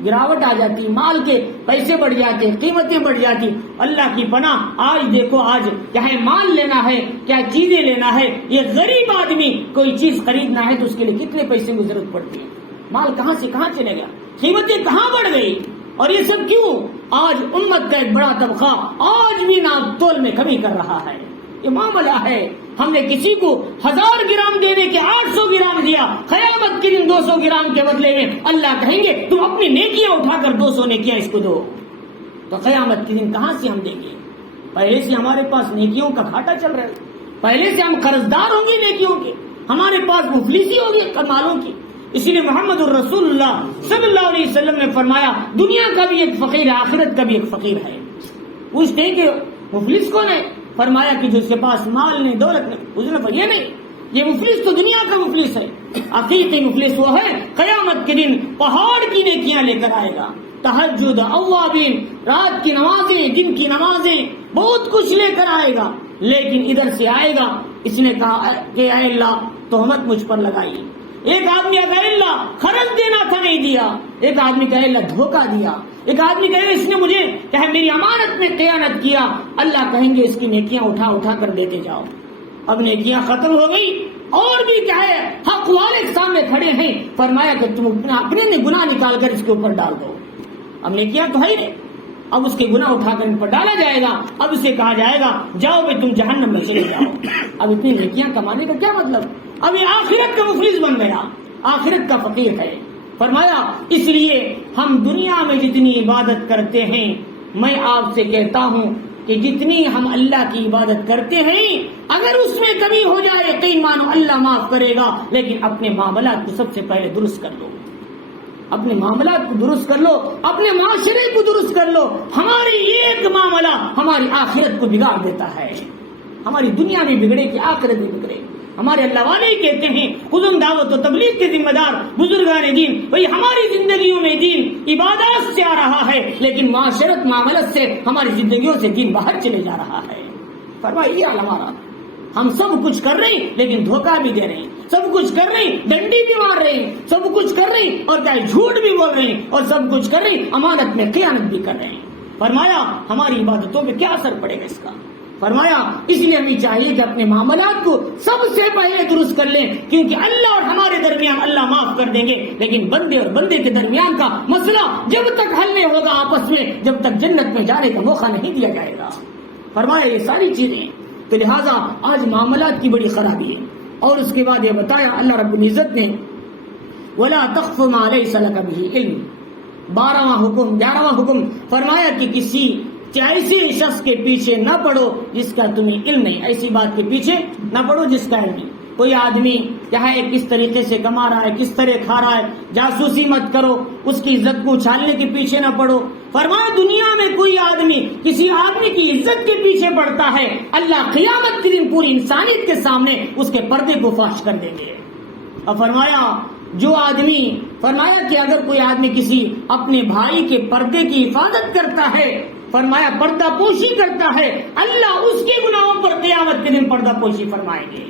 گراوٹ آ جاتی، مال کے پیسے بڑھ جاتے، قیمتیں بڑھ جاتی۔ اللہ کی پناہ آج دیکھو، آج چاہے مال لینا ہے، کیا چیزیں لینا ہے، یہ غریب آدمی کوئی چیز خریدنا ہے تو اس کے لیے کتنے پیسے کی ضرورت پڑتی ہے، مال کہاں سے کہاں چلے گا، قیمتیں کہاں بڑھ گئی، اور یہ سب کیوں؟ آج امت کا ایک بڑا طبقہ آج بھی ناپ تول میں کمی کر رہا ہے۔ یہ معاملہ ہے، ہم نے کسی کو 1000 گرام دینے کے 800 گرام دیا، قیامت کے دن 200 گرام کے بدلے میں اللہ کہیں گے تم اپنی نیکیاں اٹھا کر 200 نیکیاں اس کو دو، تو قیامت کے دن کہاں سے ہم دیں گے؟ پہلے سے ہمارے پاس نیکیوں کا گھاٹا چل رہا ہے، پہلے سے ہم قرضدار ہوں گے نیکیوں کے، ہمارے پاس مفلسی ہوگی مالوں کی۔ اسی لیے محمد الرسول اللہ صلی اللہ علیہ وسلم نے فرمایا دنیا کا بھی ایک فقیر ہے، آخرت کا بھی ایک فقیر ہے۔ پوچھتے ہیں کہ مفلس کون ہے؟ فرمایا کہ جو اس کے پاس مال نہیں دولت نہیں، حضور پر یہ نہیں، یہ مفلس تو دنیا کا مفلس ہے، حقیقی مفلس وہ ہے قیامت کے دن پہاڑ کی نیکیاں لے کر آئے گا، تہجد، اوابین، رات کی نمازیں، دن کی نمازیں، بہت کچھ لے کر آئے گا، لیکن ادھر سے آئے گا، اس نے کہا کہ اے اللہ تہمت مجھ پر لگائی، ایک آدمی کہا اے اللہ خرچ دینا تھا نہیں دیا، ایک آدمی کہا اے اللہ دھوکہ دیا، ایک آدمی کہے اس نے مجھے کہ میری امانت میں خیانت کیا، اللہ کہیں گے اس کی نیکیاں اٹھا اٹھا کر دیتے جاؤ۔ اب نیکیاں ختم ہو گئی، اور بھی کیا ہے، حق والے سامنے کھڑے ہیں، فرمایا کہ تم اپنے گناہ نکال کر اس کے اوپر ڈال دو۔ اب نیکیاں تو ہے نہیں، اب اس کے گناہ اٹھا کر ان پر ڈالا جائے گا، اب اسے کہا جائے گا جاؤ بھائی تم جہنم میں چلے جاؤ۔ اب اتنی نیکیاں کمانے کا کیا مطلب؟ اب یہ آخرت کا مفلس بن گیا، آخرت کا فقیر ہے۔ فرمایا اس لیے ہم دنیا میں جتنی عبادت کرتے ہیں، میں آپ سے کہتا ہوں کہ جتنی ہم اللہ کی عبادت کرتے ہیں، اگر اس میں کمی ہو جائے کئی مانو اللہ معاف کرے گا، لیکن اپنے معاملات کو سب سے پہلے درست کر لو، اپنے معاملات کو درست کر لو، اپنے معاشرے کو درست کر لو۔ ہماری ایک معاملہ ہماری آخرت کو بگاڑ دیتا ہے، ہماری دنیا میں بگڑے کہ آخرت میں بگڑے۔ ہمارے اللہ والے ہی کہتے ہیں خود دعوت و تبلیغ کے ذمہ دار بزرگان دین، بھئی ہماری زندگیوں میں دین عبادات سے آ رہا ہے، لیکن معاشرت معاملت سے ہماری زندگیوں سے دین باہر چلے جا رہا ہے۔ فرمایا یہ ہمارا، ہم سب کچھ کر رہے ہیں لیکن دھوکہ بھی دے رہے ہیں، سب کچھ کر رہے ہیں ڈنڈی بھی مار رہے ہیں، سب کچھ کر رہے ہیں اور کیا جھوٹ بھی بول رہے ہیں، اور سب کچھ کر رہے ہیں امانت میں خیانت بھی کر رہے ہیں۔ فرمایا ہماری عبادتوں پہ کیا اثر پڑے گا اس کا؟ فرمایا اس لیے ہمیں چاہیے کہ اپنے معاملات کو سب سے پہلے درست کر لیں، کیونکہ اللہ اور ہمارے درمیان اللہ معاف کر دیں گے، لیکن بندے اور بندے کے درمیان کا مسئلہ جب تک حل نہیں ہوگا آپس میں، جب تک جنت میں جانے کا موقع نہیں دیا جائے گا۔ فرمایا یہ ساری چیزیں، تو لہٰذا آج معاملات کی بڑی خرابی ہے۔ اور اس کے بعد یہ بتایا اللہ رب العزت نے وَلَا تَخْفُ مَا لَيْسَ لَكَ بِهِ عِلْمٌ، 11واں حکم فرمایا کہ کسی ایسے شخص کے پیچھے نہ پڑو جس کا تمہیں علم نہیں، ایسی بات کے پیچھے نہ پڑو جس کا علم نہیں۔ کوئی آدمی کیا ہے کس طریقے سے کما رہا ہے، کس طرح کھا رہا ہے، جاسوسی مت کرو، اس کی عزت کو اچھالنے کے پیچھے نہ پڑو۔ فرمایا دنیا میں کوئی آدمی کسی آدمی کی عزت کے پیچھے پڑتا ہے، اللہ قیامت کے دن پوری انسانیت کے سامنے اس کے پردے کو فاش کر دیں گے۔ اور فرمایا جو آدمی، فرمایا کہ اگر کوئی آدمی کسی اپنے بھائی کے پردے کی حفاظت کرتا ہے، فرمایا پردہ پوشی کرتا ہے، اللہ اس کے گناہوں پر قیامت کے دن پردہ پوشی فرمائیں گے،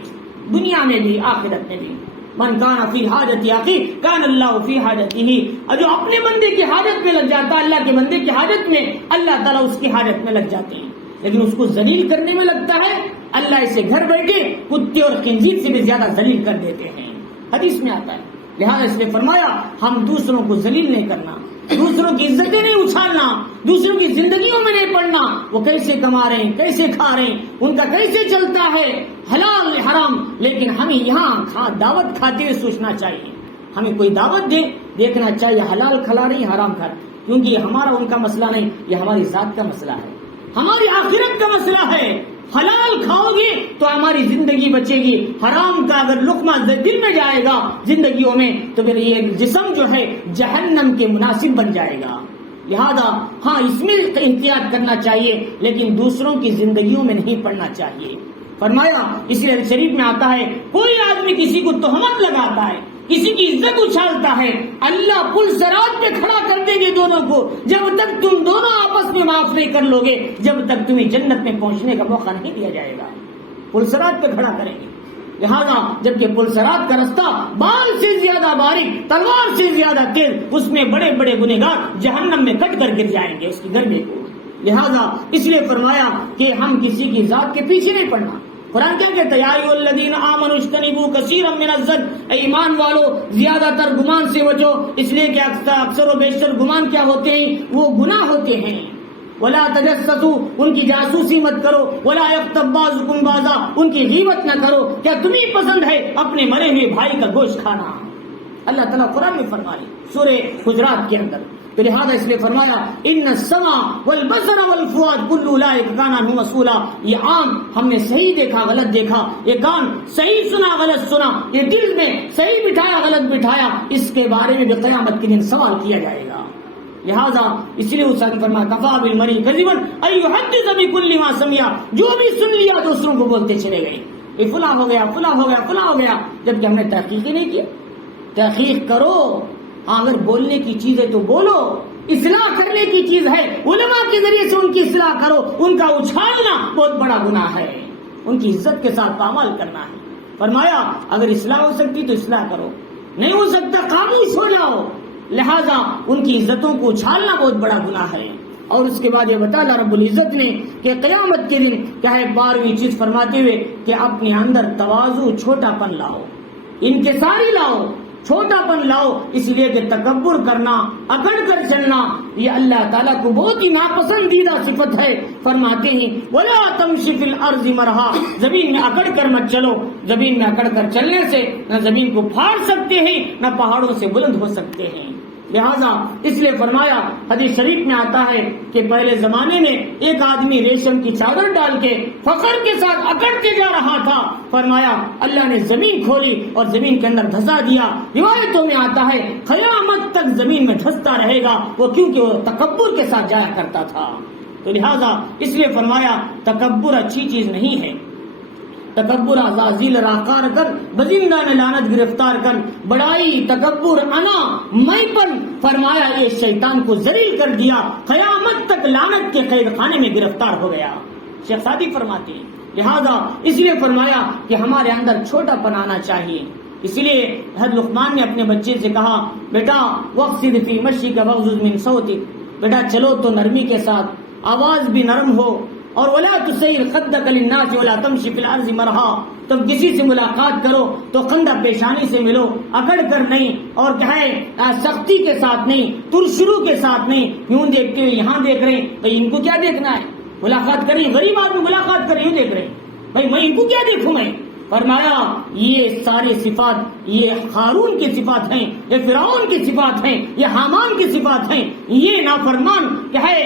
دنیا میں بھی آخرت میں بھی۔ من کان فی حاجت اخی کان اللہ فی حاجتہ، اور جو اپنے بندے کی حاجت میں لگ جاتا ہے، اللہ کے بندے کی حاجت میں اللہ تعالیٰ اس کی حاجت میں لگ جاتے ہیں، لیکن اس کو ذلیل کرنے میں لگتا ہے، اللہ اسے گھر بیٹھے کتے اور خنزیر سے بھی زیادہ ذلیل کر دیتے ہیں، حدیث میں آتا ہے۔ لہذا اس نے فرمایا ہم دوسروں کو ذلیل نہیں کرنا، دوسروں کی عزتیں نہیں اچھالنا، دوسروں کی زندگیوں میں نہیں پڑنا، وہ کیسے کما رہے ہیں، کیسے کھا رہے ہیں، ان کا کیسے چلتا ہے، حلال حرام، لیکن ہمیں یہاں دعوت کھاتے ہوئے سوچنا چاہیے، ہمیں کوئی دعوت دے دیکھنا چاہیے حلال کھلا رہی حرام کھا رہے، کیونکہ یہ ہمارا ان کا مسئلہ نہیں، یہ ہماری ذات کا مسئلہ ہے، ہماری آخرت کا مسئلہ ہے۔ حلال کھاؤ گے تو ہماری زندگی بچے گی، حرام کا اگر لقمہ دل میں جائے گا زندگیوں میں تو پھر یہ جسم جو ہے جہنم کے مناسب بن جائے گا۔ لہذا ہاں اس میں احتیاط کرنا چاہیے، لیکن دوسروں کی زندگیوں میں نہیں پڑنا چاہیے۔ فرمایا اس لیے شریف میں آتا ہے کوئی آدمی کسی کو تہمت لگاتا ہے، کسی کی عزت اچھالتا ہے، اللہ پل صراط پہ کھڑا کر دیں گے دونوں کو، جب تک تم دونوں آپس میں معاف نہیں کر لو گے، جب تک تمہیں جنت میں پہنچنے کا موقع نہیں دیا جائے گا، پل صراط پہ کھڑا کریں گے۔ لہذا جبکہ پل صراط کا رستہ بال سے زیادہ باریک، تلوار سے زیادہ تیز، اس میں بڑے بڑے گنہگار جہنم میں کٹ کر گر جائیں گے اس کی گرمی کو۔ لہذا اس لیے فرمایا کہ ہم کسی کی ذات کے پیچھے نہیں پڑنا۔ قرآن کیا کہتا ہے یا ایھا الذین آمنوا اجتنبوا کثیرا من الظن، اے ایمان والو زیادہ تر گمان سے بچو، اس لیے کہ اکثر و بیشتر گمان کیا ہوتے ہیں، وہ گناہ ہوتے ہیں۔ ولا تجسسوا، ان کی جاسوسی مت کرو، ولا یغتب بعضکم بعضا، ان کی غیبت نہ کرو۔ کیا تمہیں پسند ہے اپنے مرے ہوئے بھائی کا گوشت کھانا؟ اللہ تعالیٰ قرآن میں فرمایا سورہ حجرات کے اندر، تو لہٰذا اس نے فرمایا ان السمع والبصر والفؤاد كل اولئک کان عنہ مسئولا، یہ عام ہم نے صحیح دیکھا غلط دیکھا، یہ کان صحیح سنا غلط سنا، یہ دل میں صحیح بٹھایا غلط بٹھایا، اس کے بارے میں بھی قیامت کے دن سوال کیا جائے گا۔ لہذا اس لیے اس نے فرمایا کفا بالمری کذبا ای یحدث بکل ما سمع، جو بھی سن لیا دوسروں کو بولتے چلے گئے، یہ فلاں ہو گیا فلاں ہو گیا فلاں ہو گیا، جبکہ ہم نے تحقیق ہی نہیں کی۔ تحقیق کرو، اگر بولنے کی چیز ہے تو بولو، اصلاح کرنے کی چیز ہے علماء کے ذریعے سے ان کی اصلاح کرو، ان کا اچھالنا بہت بڑا گناہ ہے، ان کی عزت کے ساتھ پامال کرنا ہے۔ فرمایا اگر اصلاح ہو سکتی تو اصلاح کرو، نہیں ہو سکتا خاموش ہو جاؤ، لہذا ان کی عزتوں کو اچھالنا بہت بڑا گناہ ہے۔ اور اس کے بعد یہ بتا اللہ رب العزت نے کہ قیامت کے دن کیا ہے 12ویں چیز فرماتے ہوئے کہ اپنے اندر تواضع، چھوٹا پن لاؤ، انکساری لاؤ، چھوٹا پن لاؤ، اس لیے کہ تکبر کرنا، اکڑ کر چلنا یہ اللہ تعالیٰ کو بہت ہی ناپسندیدہ صفت ہے۔ فرماتے ہیں وَلَا تَمْشِ فِي الْأَرْضِ مَرْحًا، زمین میں اکڑ کر مت چلو، زمین میں اکڑ کر چلنے سے نہ زمین کو پھاڑ سکتے ہیں نہ پہاڑوں سے بلند ہو سکتے ہیں۔ لہذا اس لیے فرمایا حدیث شریف میں آتا ہے کہ پہلے زمانے میں ایک آدمی ریشم کی چادر ڈال کے فخر کے ساتھ اکڑتے جا رہا تھا، فرمایا اللہ نے زمین کھولی اور زمین کے اندر دھسا دیا۔ روایتوں میں آتا ہے قیامت تک زمین میں دھستا رہے گا، وہ کیونکہ وہ تکبر کے ساتھ جایا کرتا تھا۔ تو لہذا اس لیے فرمایا تکبر اچھی چیز نہیں ہے۔ تکبر عزازیل راکار کر بزندان لعنت گرفتار کر، بڑائی تکبر انا میں پن، فرمایا یہ شیطان کو ذلیل کر دیا، قیامت تک لعنت کے قید خانے میں گرفتار ہو گیا۔ شیخ سعدی فرماتے ہیں لہذا اس لیے فرمایا کہ ہمارے اندر چھوٹا پن آنا چاہیے۔ اس لیے حضرت لقمان نے اپنے بچے سے کہا بیٹا وقصد فی مشیک واغضض من صوتک، بیٹا چلو تو نرمی کے ساتھ، آواز بھی نرم ہو، اور ولا تسیر خدک للناس ولا تمشی فی الارض مرحا، تم کسی سے ملاقات کرو تو خندہ پیشانی سے ملو، اکڑ کر نہیں، اور کیا ہے سختی کے ساتھ نہیں، ترشرو کے ساتھ نہیں، یوں دیکھتے ہوئے یہاں دیکھ رہے ہیں تو ان کو کیا دیکھنا ہے، ملاقات کریں، غریب آدمی ملاقات کریں یوں دیکھ رہے ہیں، بھائی میں ان کو کیا دیکھوں میں۔ فرمایا یہ سارے صفات یہ قارون کی صفات ہیں، یہ فرعون کی صفات ہیں، یہ حامان کی صفات ہیں، یہ نافرمان کیا ہے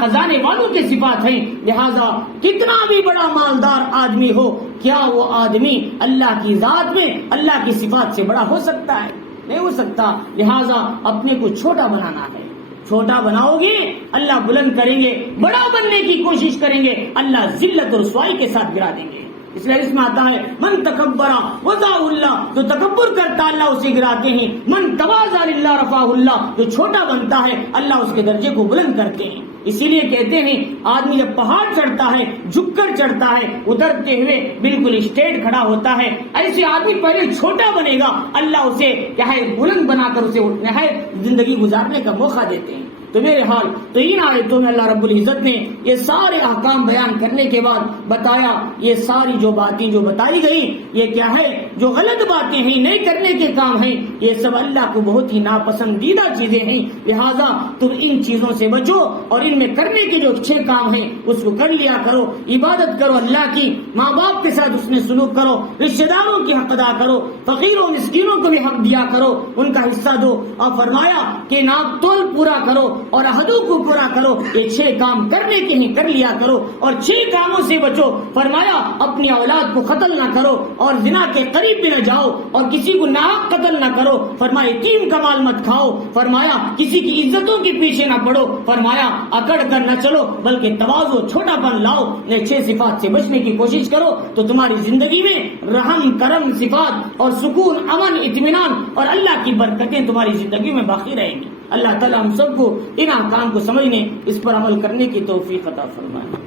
خزانے والوں کی صفات ہیں۔ لہذا کتنا بھی بڑا مالدار آدمی ہو، کیا وہ آدمی اللہ کی ذات میں اللہ کی صفات سے بڑا ہو سکتا ہے؟ نہیں ہو سکتا۔ لہذا اپنے کو چھوٹا بنانا ہے، چھوٹا بناؤ گے اللہ بلند کریں گے، بڑا بننے کی کوشش کریں گے اللہ ذلت اور رسوائی کے ساتھ گرا دیں گے۔ اس لیے اس میں آتا ہے من تکبر وضع اللہ، جو تکبر کرتا اللہ اسے گراتے ہیں، من تواضع للہ رفعہ اللہ، جو چھوٹا بنتا ہے اللہ اس کے درجے کو بلند کرتے ہیں۔ اسی لیے کہتے ہیں آدمی جب پہاڑ چڑھتا ہے جھک کر چڑھتا ہے، اترتے ہوئے بالکل اسٹیٹ کھڑا ہوتا ہے، ایسے آدمی پہلے چھوٹا بنے گا اللہ اسے کیا ہے بلند بنا کر اسے اٹھنا ہے زندگی گزارنے کا موقع دیتے ہیں۔ تو میرے حال تو ان آیتوں میں اللہ رب العزت نے یہ سارے احکام بیان کرنے کے بعد بتایا یہ ساری جو باتیں جو بتائی گئی یہ کیا ہے، جو غلط باتیں ہیں، نہیں کرنے کے کام ہیں، یہ سب اللہ کو بہت ہی ناپسندیدہ چیزیں ہیں۔ لہذا تم ان چیزوں سے بچو اور ان میں کرنے کے جو اچھے کام ہیں اس کو کر لیا کرو، عبادت کرو اللہ کی، ماں باپ کے ساتھ اس میں سلوک کرو، رشتہ داروں کی حق ادا کرو، فقیروں مسکینوں کو بھی حق دیا کرو، ان کا حصہ دو، اور فرمایا کہ ناپ تول پورا کرو اور عہدوں کو پورا کرو۔ یہ 6 کام کرنے کے ہی کر لیا کرو اور 6 کاموں سے بچو۔ فرمایا اپنی اولاد کو قتل نہ کرو اور زنا کے قریب بھی نہ جاؤ اور کسی کو ناحق قتل نہ کرو۔ فرمایا یتیم کا مال مت کھاؤ۔ فرمایا کسی کی عزتوں کے پیچھے نہ پڑو۔ فرمایا اکڑ کر نہ چلو بلکہ تواضع چھوٹا پن لاؤ۔ یہ 6 صفات سے بچنے کی کوشش کرو تو تمہاری زندگی میں رحم کرم صفات اور سکون امن اطمینان اور اللہ کی برکتیں تمہاری زندگی میں باقی رہیں گی۔ اللہ تعالیٰ ہم سب کو ان احکام کو سمجھنے اس پر عمل کرنے کی توفیق عطا فرمائے۔